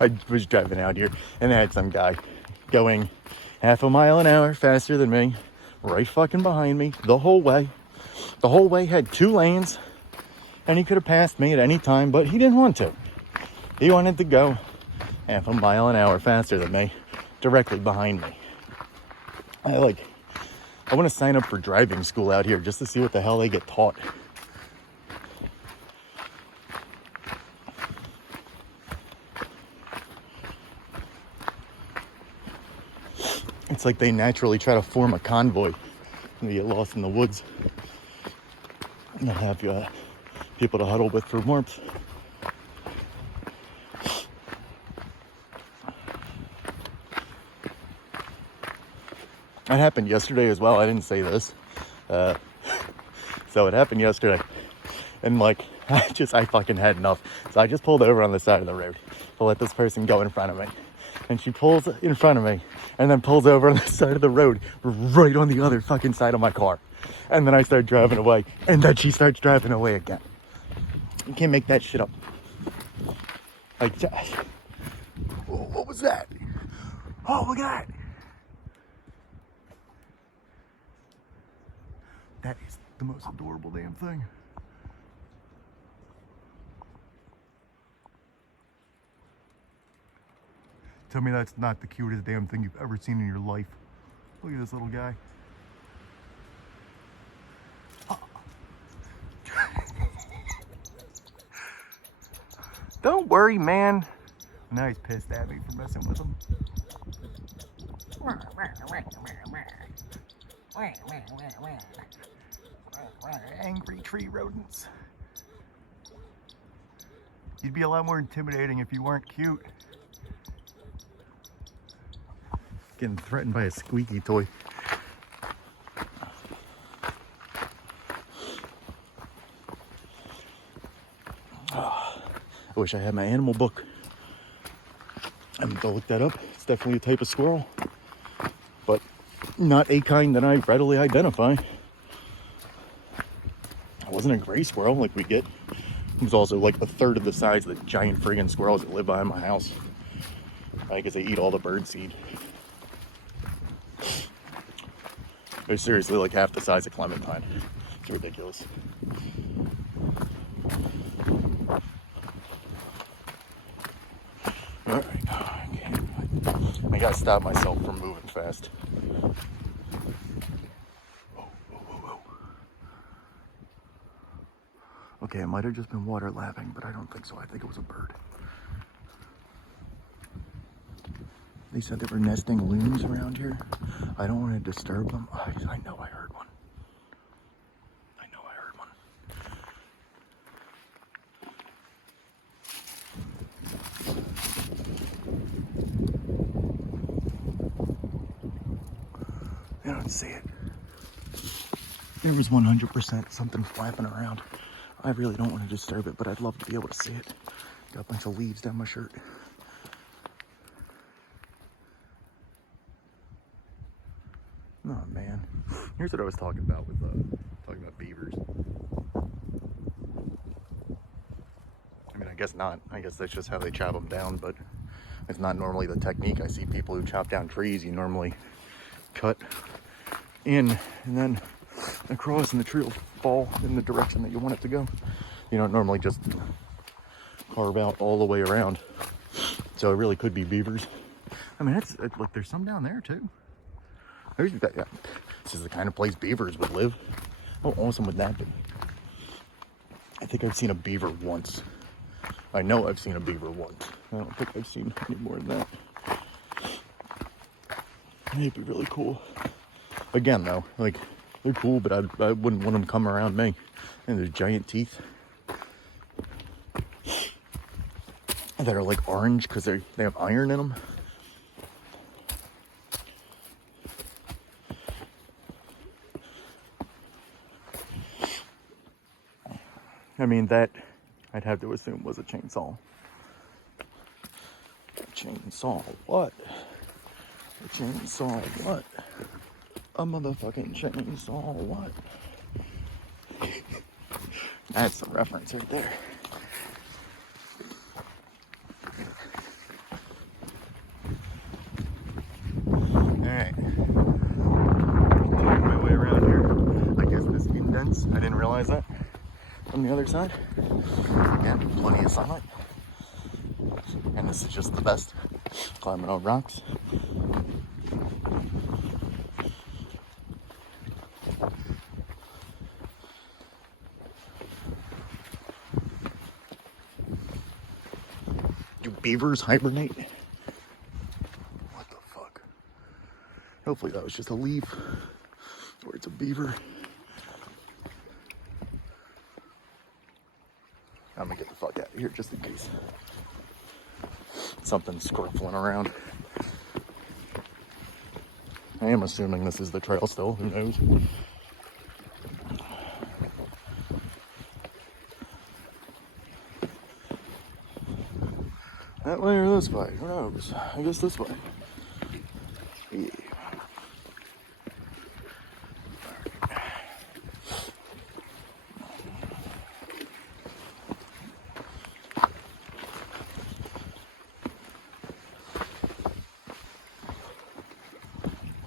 I was driving out here and I had some guy going half a mile an hour faster than me, right fucking behind me the whole way. The whole way had 2 lanes and he could have passed me at any time, but he didn't want to. He wanted to go half a mile an hour faster than me, directly behind me. I want to sign up for driving school out here just to see what the hell they get taught. It's like they naturally try to form a convoy and you get lost in the woods. And they'll have people to huddle with for warmth. That happened yesterday as well. I didn't say this. So it happened yesterday. And I fucking had enough. So I just pulled over on the side of the road to let this person go in front of me. And she pulls in front of me and then pulls over on the side of the road right on the other fucking side of my car. And then I start driving away. And then she starts driving away again. You can't make that shit up. What was that? Oh, look at that. That is the most adorable damn thing. Tell me that's not the cutest damn thing you've ever seen in your life. Look at this little guy. Oh. Don't worry, man. Now he's pissed at me for messing with him. Angry tree rodents. You'd be a lot more intimidating if you weren't cute. Getting threatened by a squeaky toy. I wish I had my animal book. I'm gonna look that up. It's definitely a type of squirrel, but not a kind that I readily identify. It wasn't a gray squirrel like we get. It was also like a third of the size of the giant friggin' squirrels that live behind my house. I guess they eat all the bird seed. They're seriously like half the size of Clementine. It's ridiculous. Alright, I gotta stop myself from moving fast. Whoa. Okay, it might have just been water lapping, but I don't think so. I think it was a bird. They said there were nesting loons around here. I don't want to disturb them. I know I heard one. I don't see it. There was 100% something flapping around. I really don't want to disturb it, but I'd love to be able to see it. Got a bunch of leaves down my shirt. Oh man, here's what I was talking about with beavers. I mean, I guess not. I guess that's just how they chop them down, but it's not normally the technique. I see people who chop down trees. You normally cut in and then across, and the tree will fall in the direction that you want it to go. You don't normally just carve out all the way around. So it really could be beavers. I mean, look, there's some down there too. This is the kind of place beavers would live. How awesome would that be? I think I've seen a beaver once. I know I've seen a beaver once. I don't think I've seen any more than that. It'd be really cool. Again, though, like, they're cool, but I wouldn't want them come around me. And there's giant teeth that are like orange because they have iron in them. I mean, that I'd have to assume was a chainsaw. Chainsaw what? A chainsaw what? A motherfucking chainsaw what? That's the reference right there. Alright. Making my way around here. I guess this indents. I didn't realize that. From the other side. Again, plenty of sunlight. And this is just the best. Climbing on rocks. Do beavers hibernate? What the fuck? Hopefully that was just a leaf. Or it's a beaver. I'm gonna get the fuck out of here just in case something's scruffling around. I am assuming this is the trail still, who knows? That way or this way, who knows? I guess this way. Yeah.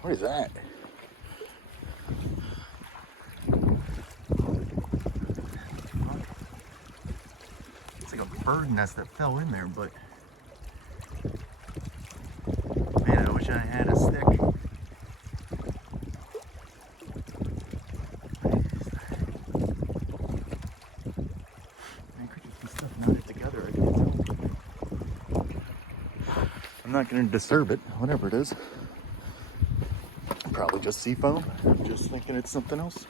What is that? It's like a bird nest that fell in there, but man, I wish I had a stick. I could just be stuff knotted together. I can't tell. I'm not going to disturb it, whatever it is. Probably just sea foam. I'm just thinking it's something else.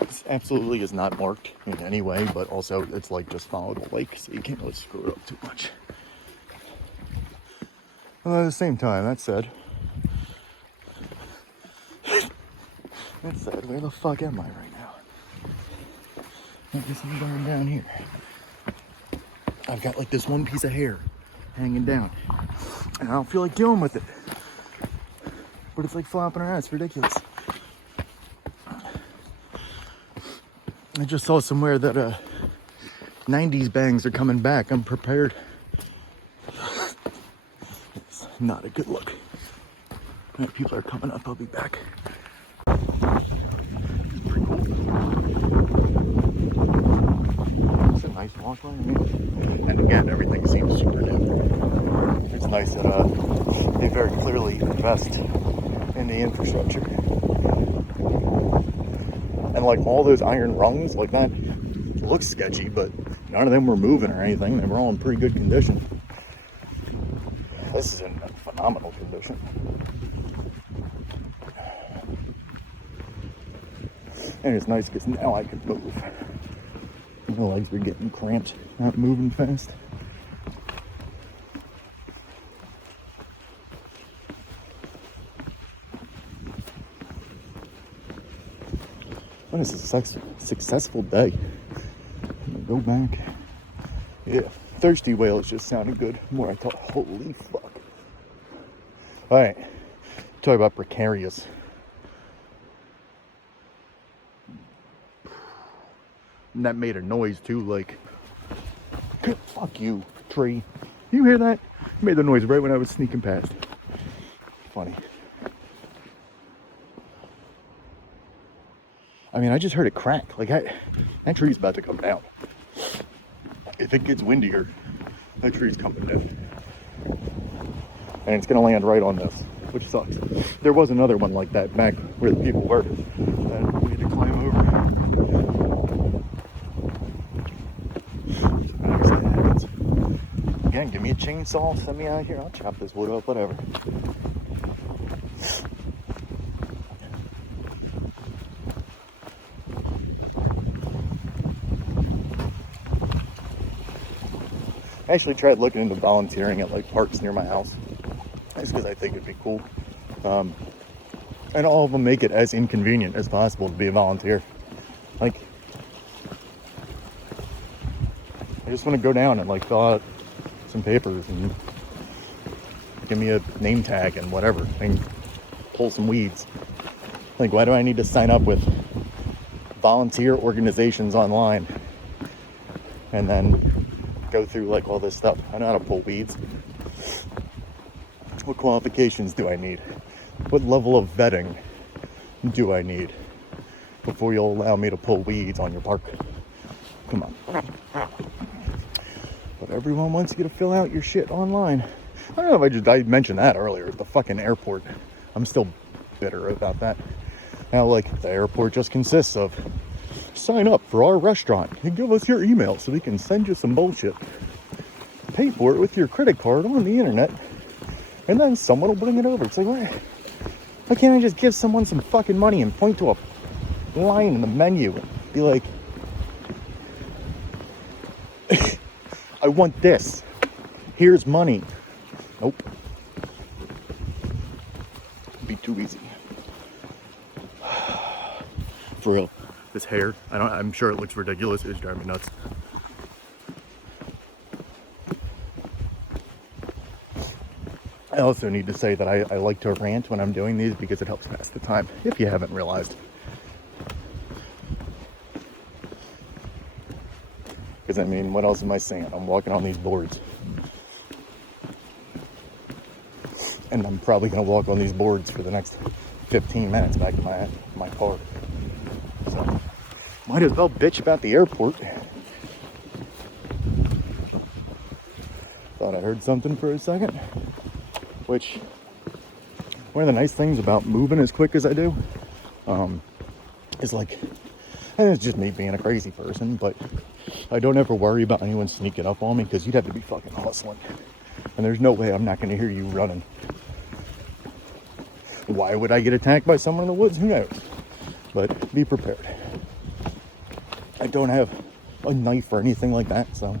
This absolutely is not marked in any way, but also it's like just follow the lake, so you can't really screw it up too much. Well, at the same time, that said, where the fuck am I right now? I guess I'm going down here. I've got like this one piece of hair hanging down, and I don't feel like dealing with it. But it's like flopping around, it's ridiculous. I just saw somewhere that 90s bangs are coming back. I'm prepared. It's not a good look. All right, people are coming up, I'll be back. It's a nice walkway. And again, everything seems super new. It's nice that they very clearly invest in the infrastructure. And like all those iron rungs, like that looks sketchy, but none of them were moving or anything. They were all in pretty good condition. This is in phenomenal condition. And it's nice because now I can move. My legs were getting cramped, not moving fast. What is a successful day? I'm gonna go back. Yeah, thirsty whales just sounded good. More I thought, holy fuck. Alright, talk about precarious. And that made a noise too, like, fuck you, tree. You hear that? It made the noise right when I was sneaking past. Funny. I mean, I just heard it crack. Like, that tree's about to come down. If it gets windier, that tree's coming down. And it's gonna land right on this, which sucks. There was another one like that back where the people were that we had to climb over. So that happens. Again, give me a chainsaw, send me out here, I'll chop this wood up, whatever. I actually tried looking into volunteering at like parks near my house, just because I think it'd be cool. And all of them make it as inconvenient as possible to be a volunteer. Like, I just want to go down and like fill out some papers and give me a name tag and whatever, and pull some weeds. Like, why do I need to sign up with volunteer organizations online and then go through like all this stuff? I know how to pull weeds. What qualifications do I need? What level of vetting do I need before you'll allow me to pull weeds on your park? Come on. But everyone wants you to fill out your shit online. I don't know if I mentioned that earlier at the fucking airport. I'm still bitter about that. Now, like, the airport just consists of sign up for our restaurant and give us your email so we can send you some bullshit. Pay for it with your credit card on the internet, and then someone will bring it over. It's like, why can't I just give someone some fucking money and point to a line in the menu and be like, I want this. Here's money. Nope. It'd be too easy. For real. This hair, I'm sure it looks ridiculous. It's driving me nuts. I also need to say that I like to rant when I'm doing these because it helps pass the time, if you haven't realized. Because, I mean, what else am I saying? I'm walking on these boards. And I'm probably going to walk on these boards for the next 15 minutes back to my car. So, might as well bitch about the airport. Thought I heard something for a second. Which, one of the nice things about moving as quick as I do, is like, and it's just me being a crazy person, but I don't ever worry about anyone sneaking up on me, because you'd have to be fucking hustling. And there's no way I'm not going to hear you running. Why would I get attacked by someone in the woods? Who knows? But be prepared. I don't have a knife or anything like that, so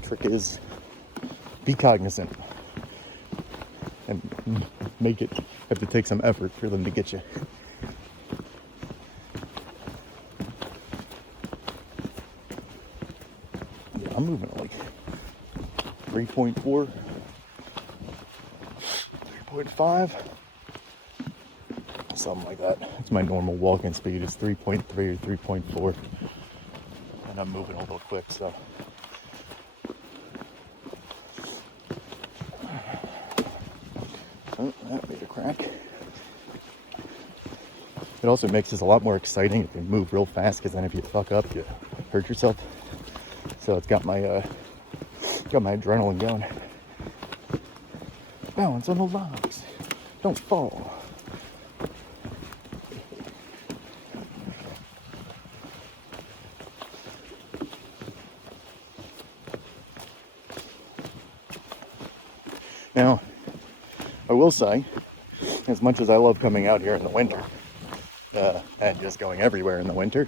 the trick is be cognizant and make it have to take some effort for them to get you. Yeah, I'm moving at like 3.4, 3.5, something like that. It's my normal walking speed. It's 3.3 or 3.4, and I'm moving a little quick, so. Oh, that made a crack. It also makes this a lot more exciting if you move real fast, because then if you fuck up, you hurt yourself. So it's got my adrenaline going. Balance on the logs. Don't fall. Now, I will say, as much as I love coming out here in the winter, and just going everywhere in the winter,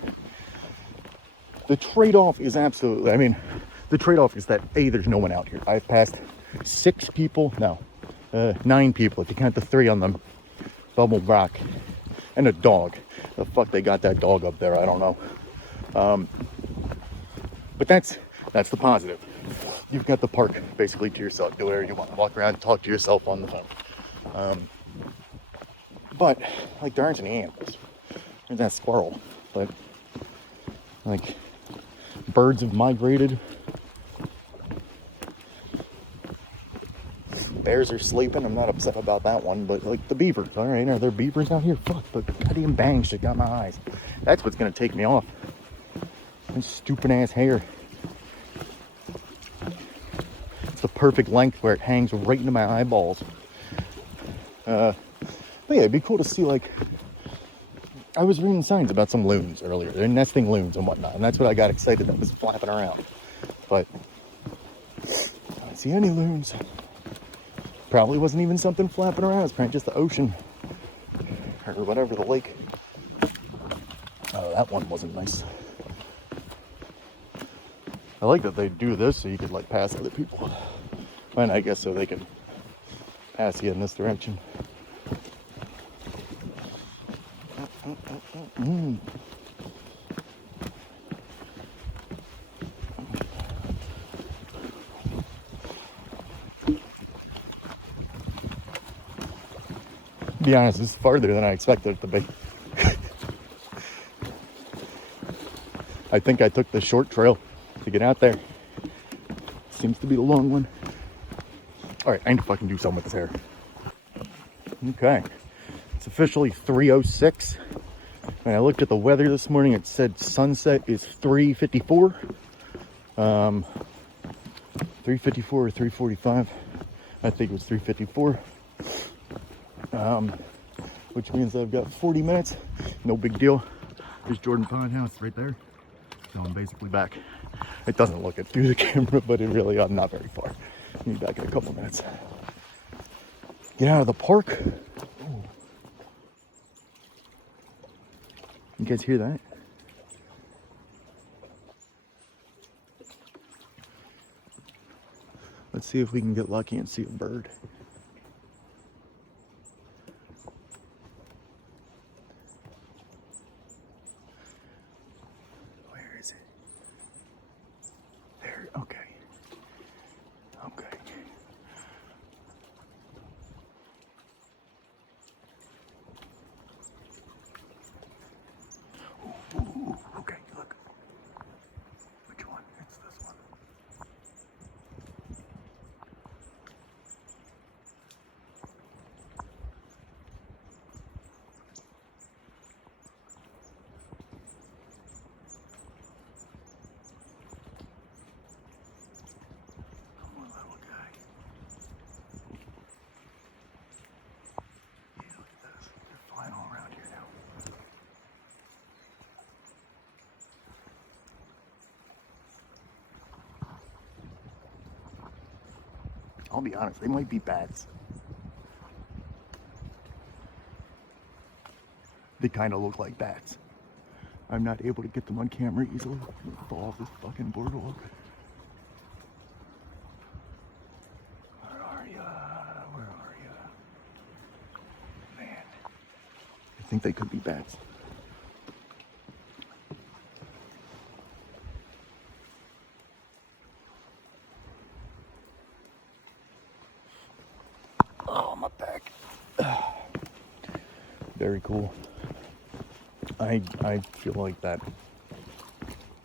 the trade-off is absolutely, I mean, the trade-off is that, A, there's no one out here. I've passed 9 people, if you count the 3 on the bubble rock, and a dog. The fuck they got that dog up there, I don't know. But that's the positive. You've got the park basically to yourself. Do whatever you want. Walk around, talk to yourself on the phone. But, like, there aren't any animals. There's that squirrel. But, like, birds have migrated. Bears are sleeping. I'm not upset about that one. But, like, the beavers. All right, are there beavers out here? Fuck, the goddamn bang shit got my eyes. That's what's gonna take me off. This stupid ass hair. It's the perfect length where it hangs right into my eyeballs. But yeah, it'd be cool to see, like, I was reading signs about some loons earlier. They're nesting loons and whatnot, and that's what I got excited that was flapping around. But I don't see any loons. Probably wasn't even something flapping around. It's probably just the ocean or whatever, the lake. Oh, that one wasn't nice. I like that they do this so you could like pass other people. And I guess so they can pass you in this direction. To be honest, this is farther than I expected it to be. I think I took the short trail to get out there. Seems to be the long one. All right, I need to fucking do something with this hair. Okay, it's officially 3:06. When I looked at the weather this morning, it said sunset is 3:54. 3:54 or 3:45. I think it was 3:54. Which means I've got 40 minutes. No big deal. There's Jordan Pond House right there. So I'm basically back. It doesn't look it through the camera, but it really, I'm not very far. I'll be back in a couple minutes. Get out of the park. Ooh. You guys hear that? Let's see if we can get lucky and see a bird. I'll be honest, they might be bats. They kind of look like bats. I'm not able to get them on camera easily. Fall off this fucking boardwalk. Where are ya? Where are ya? Man. I think they could be bats. Oh, my back. Very cool. I feel like that.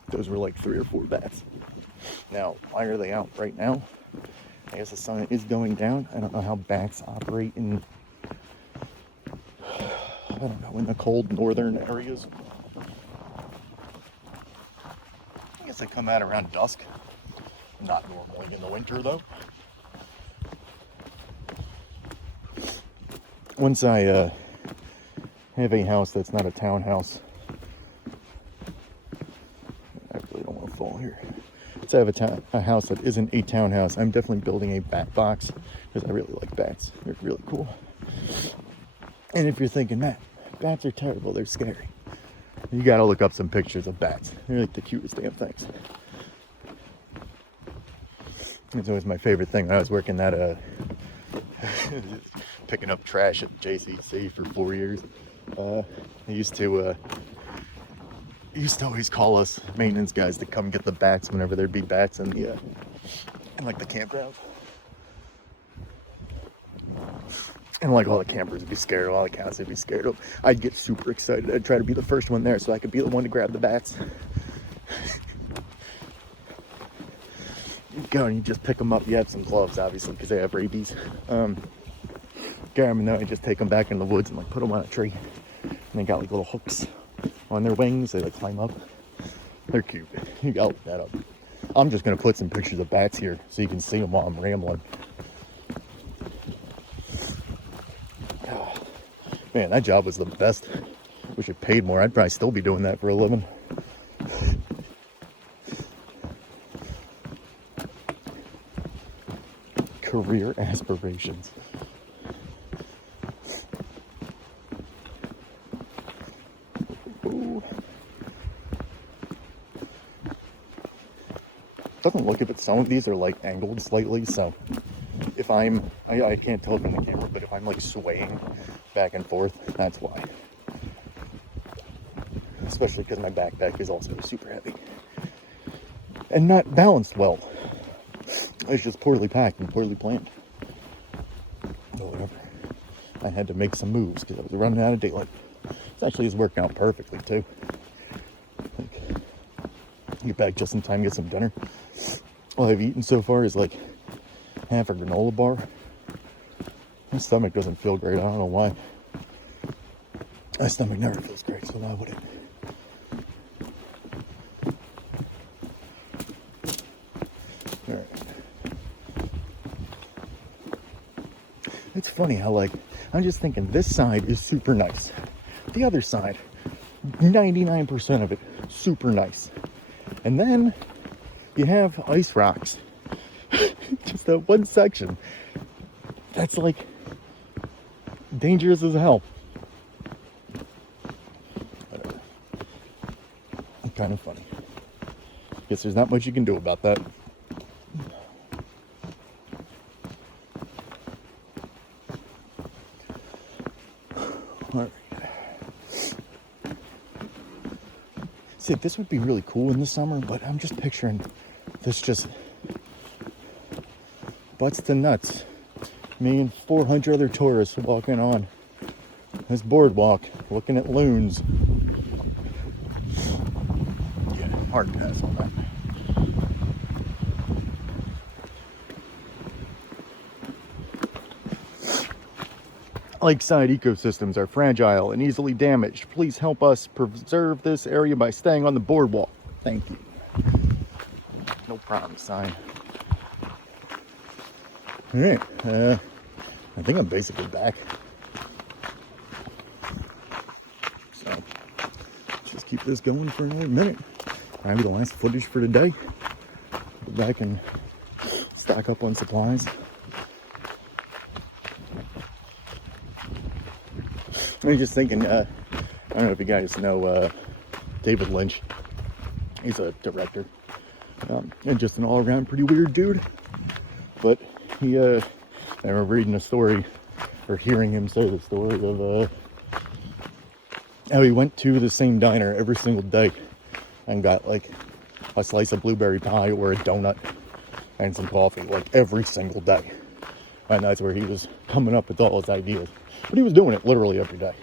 Those were like 3 or 4 bats. Now, why are they out right now? I guess the sun is going down. I don't know how bats operate in, I don't know, in the cold northern areas. I guess they come out around dusk. Not normally in the winter though. Once I have a house that's not a townhouse, I really don't want to fall here. Once I have a house that isn't a townhouse, I'm definitely building a bat box because I really like bats. They're really cool. And if you're thinking, Matt, bats are terrible, they're scary, you gotta look up some pictures of bats. They're like the cutest damn things. It's always my favorite thing. I was working at picking up trash at JCC for 4 years. He used to always call us maintenance guys to come get the bats whenever there'd be bats in the in like the campground. And like all the campers would be scared, all the cows would be scared. I'd get super excited. I'd try to be the first one there so I could be the one to grab the bats. You go and you just pick them up. You have some gloves, obviously, because they have rabies. Grab them and then I just take them back in the woods and like put them on a tree. And they got like little hooks. on their wings. They like climb up. They're cute. You gotta look that up. I'm just gonna put some pictures of bats here so you can see them while I'm rambling. Man, that job was the best. Wish it paid more. I'd probably still be doing that for a living. Career aspirations. Ooh. Doesn't look it. Some of these are like angled slightly, so if I can't tell from the camera, but if I'm like swaying back and forth, that's why. Especially because my backpack is also super heavy and not balanced well. It's just poorly packed and poorly planned. So whatever. I had to make some moves because I was running out of daylight. This actually is working out perfectly too. Get back just in time to get some dinner. All I've eaten so far is like half a granola bar. My stomach doesn't feel great. I don't know why. My stomach never feels great, so why would it? Alright. It's funny how, like, I'm just thinking this side is super nice. The other side, 99% of it, super nice. And then you have ice rocks. Just that one section. That's like dangerous as hell. Whatever. Kind of funny. Guess there's not much you can do about that. Alright. See, this would be really cool in the summer, but I'm just picturing this just butts to nuts. Me and 400 other tourists walking on this boardwalk, looking at loons. Yeah, hard pass on that. Lakeside ecosystems are fragile and easily damaged. Please help us preserve this area by staying on the boardwalk. Thank you. No problem, sign. All right, I think I'm basically back. So, let's just keep this going for another minute. Maybe the last footage for today. Go back and stock up on supplies. I'm just thinking, I don't know if you guys know David Lynch. He's a director. And just an all-around pretty weird dude. But he, I remember reading a story, or hearing him say the story of how he went to the same diner every single day and got like a slice of blueberry pie or a donut and some coffee, like every single day. And that's where he was coming up with all his ideas. But he was doing it literally every day.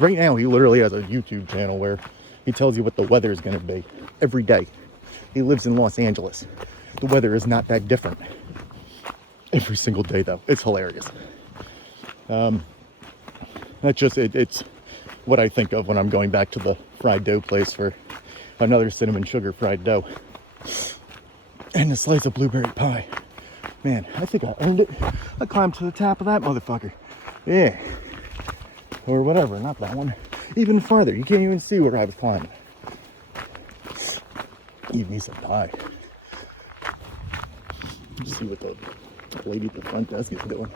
Right now, he literally has a YouTube channel where he tells you what the weather is going to be every day. He lives in Los Angeles. The weather is not that different every single day, though. It's hilarious. That's just, it's what I think of when I'm going back to the fried dough place for another cinnamon sugar fried dough. And a slice of blueberry pie. Man, I think I earned it. I climbed to the top of that motherfucker. Yeah. Or whatever, not that one. Even farther. You can't even see where I was climbing. Eat me some pie. Let's see what the lady at the front desk is doing.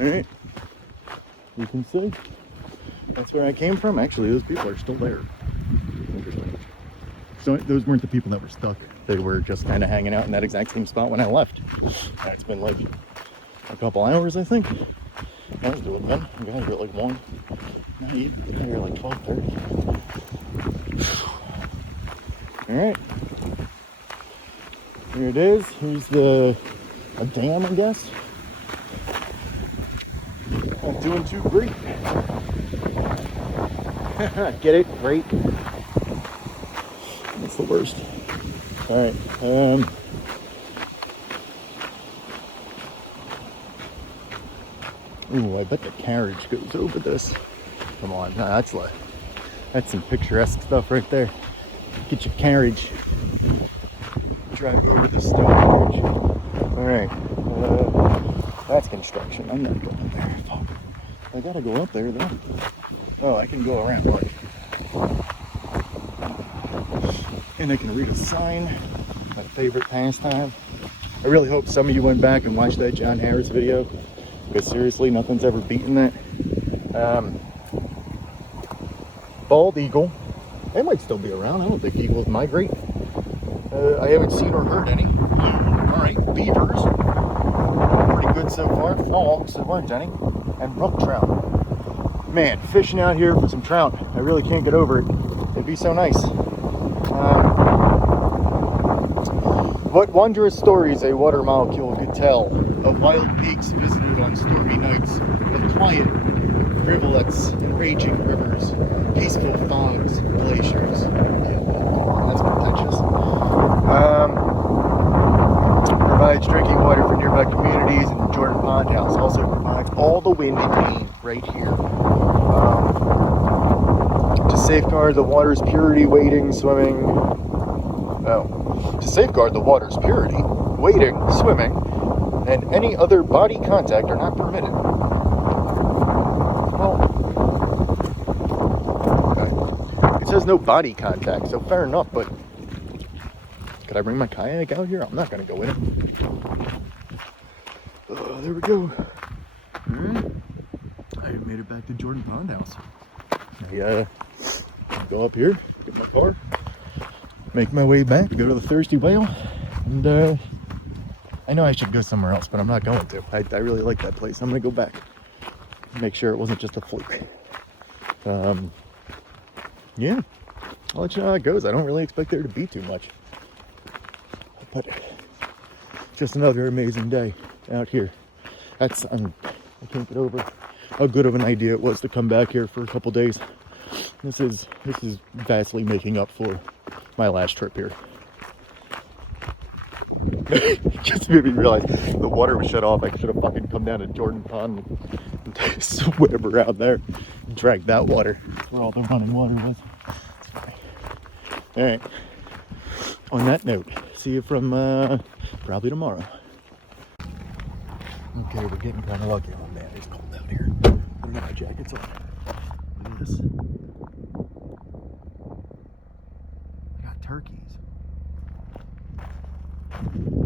Alright. You can see. That's where I came from. Actually, those people are still there. Interesting. So those weren't the people that were stuck. They were just kind of hanging out in that exact same spot when I left. It's been like a couple hours, I think. I was doing good. I got here at like 1. Now you got here at like 12:30. Alright. Here it is. Here's a dam, I guess. Not doing too great. Get it? Great. That's the worst. Alright. Ooh, I bet the carriage goes over this. Come on, nah, that's some picturesque stuff right there. Get your carriage. Drive over the stone bridge. Alright, that's construction. I'm not going there. Fuck. I gotta go up there though. Oh, I can go around, look. And I can read a sign. My favorite pastime. I really hope some of you went back and watched that John Harris video, because seriously, nothing's ever beaten that. Bald eagle. They might still be around. I don't think eagles migrate. I haven't seen or heard any. Alright, beavers. Pretty good so far. Frogs, there weren't any. And brook trout. Man, fishing out here for some trout. I really can't get over it. It'd be so nice. What wondrous stories a water molecule could tell of wild peaks visited on stormy nights, of quiet rivulets and raging rivers, peaceful fogs, glaciers. Yeah, well, that's pretentious. Provides drinking water for nearby communities, and Jordan Pond House also provides all the wind and rain right here. To safeguard the water's purity, to safeguard the water's purity, wading, swimming, and any other body contact are not permitted. Well, okay. It says no body contact, so fair enough, but could I bring my kayak out here? I'm not going to go in it. There we go. Alright. I made it back to Jordan Pond House. I go up here, get my car, make my way back, go to the Thirsty Whale, and I know I should go somewhere else, but I'm not going to. I really like that place. I'm going to go back, make sure it wasn't just a fluke. Yeah, I'll let you know how it goes. I don't really expect there to be too much, but just another amazing day out here. I can't get over how good of an idea it was to come back here for a couple days. This is vastly making up for my last trip here. Just made me realize the water was shut off. I should have fucking come down to Jordan Pond and swim around there and drag that water. That's where all the running water was. Alright. On that note, see you from probably tomorrow. Okay, we're getting kind of lucky. Oh man, it's cold out here. I got my jackets on. Look at this. I got turkeys.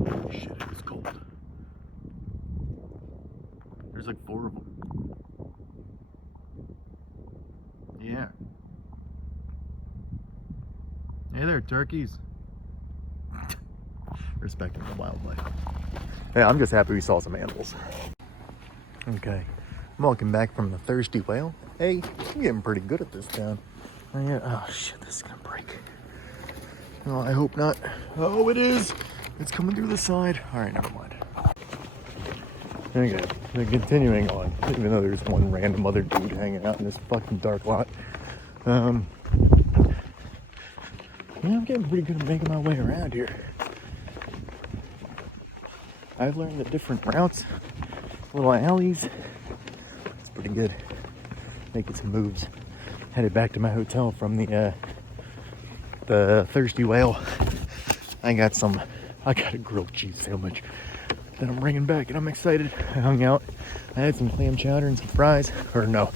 Oh shit, it is cold. There's like 4 of them. Yeah. Hey there, turkeys. Respecting the wildlife. Yeah, I'm just happy we saw some animals. Okay, I'm walking back from the Thirsty Whale. Hey, I'm getting pretty good at this town. Oh shit, this is gonna break. Oh, I hope not. Oh, it is. It's coming through the side. All right, never mind. Okay, they're continuing on, even though there's one random other dude hanging out in this fucking dark lot. Yeah, I'm getting pretty good at making my way around here. I've learned the different routes, little alleys. It's pretty good. Making some moves. Headed back to my hotel from the Thirsty Whale. I got a grilled cheese sandwich that I'm bringing back, and I'm excited. I hung out. I had some clam chowder and some fries. Or no,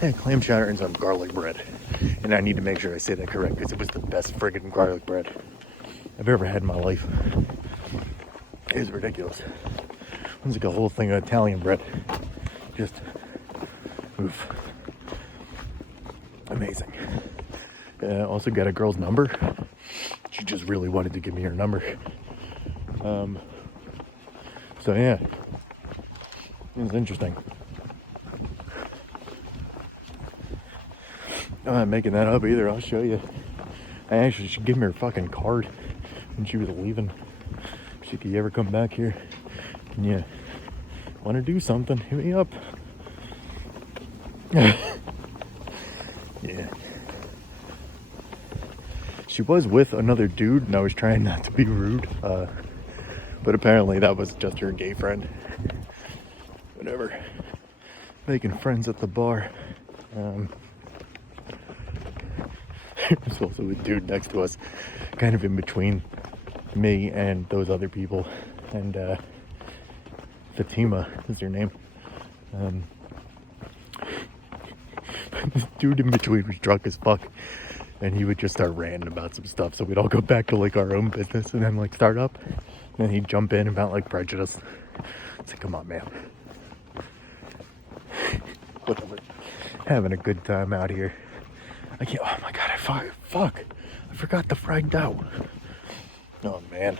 I had clam chowder and some garlic bread. And I need to make sure I say that correct, because it was the best friggin' garlic bread I've ever had in my life. It was ridiculous. It was like a whole thing of Italian bread. Just, oof. Amazing. Also got a girl's number. She just really wanted to give me her number. So yeah, it was interesting. I'm not making that up either. I'll show you. I actually should give me her fucking card when she was leaving. If you ever come back here and you want to do something, hit me up. Yeah. She was with another dude, and I was trying not to be rude, but apparently that was just her gay friend. Whatever. making friends at the bar. There's also a dude next to us, kind of in between me and those other people. And Fatima is her name. This dude in between was drunk as fuck, and he would just start ranting about some stuff, so we'd all go back to like our own business and then like start up, and then he'd jump in about like prejudice. It's like, come on, man. Whatever. Having a good time out here. I can't. Oh my god! Fuck! I forgot the fried dough. Oh man.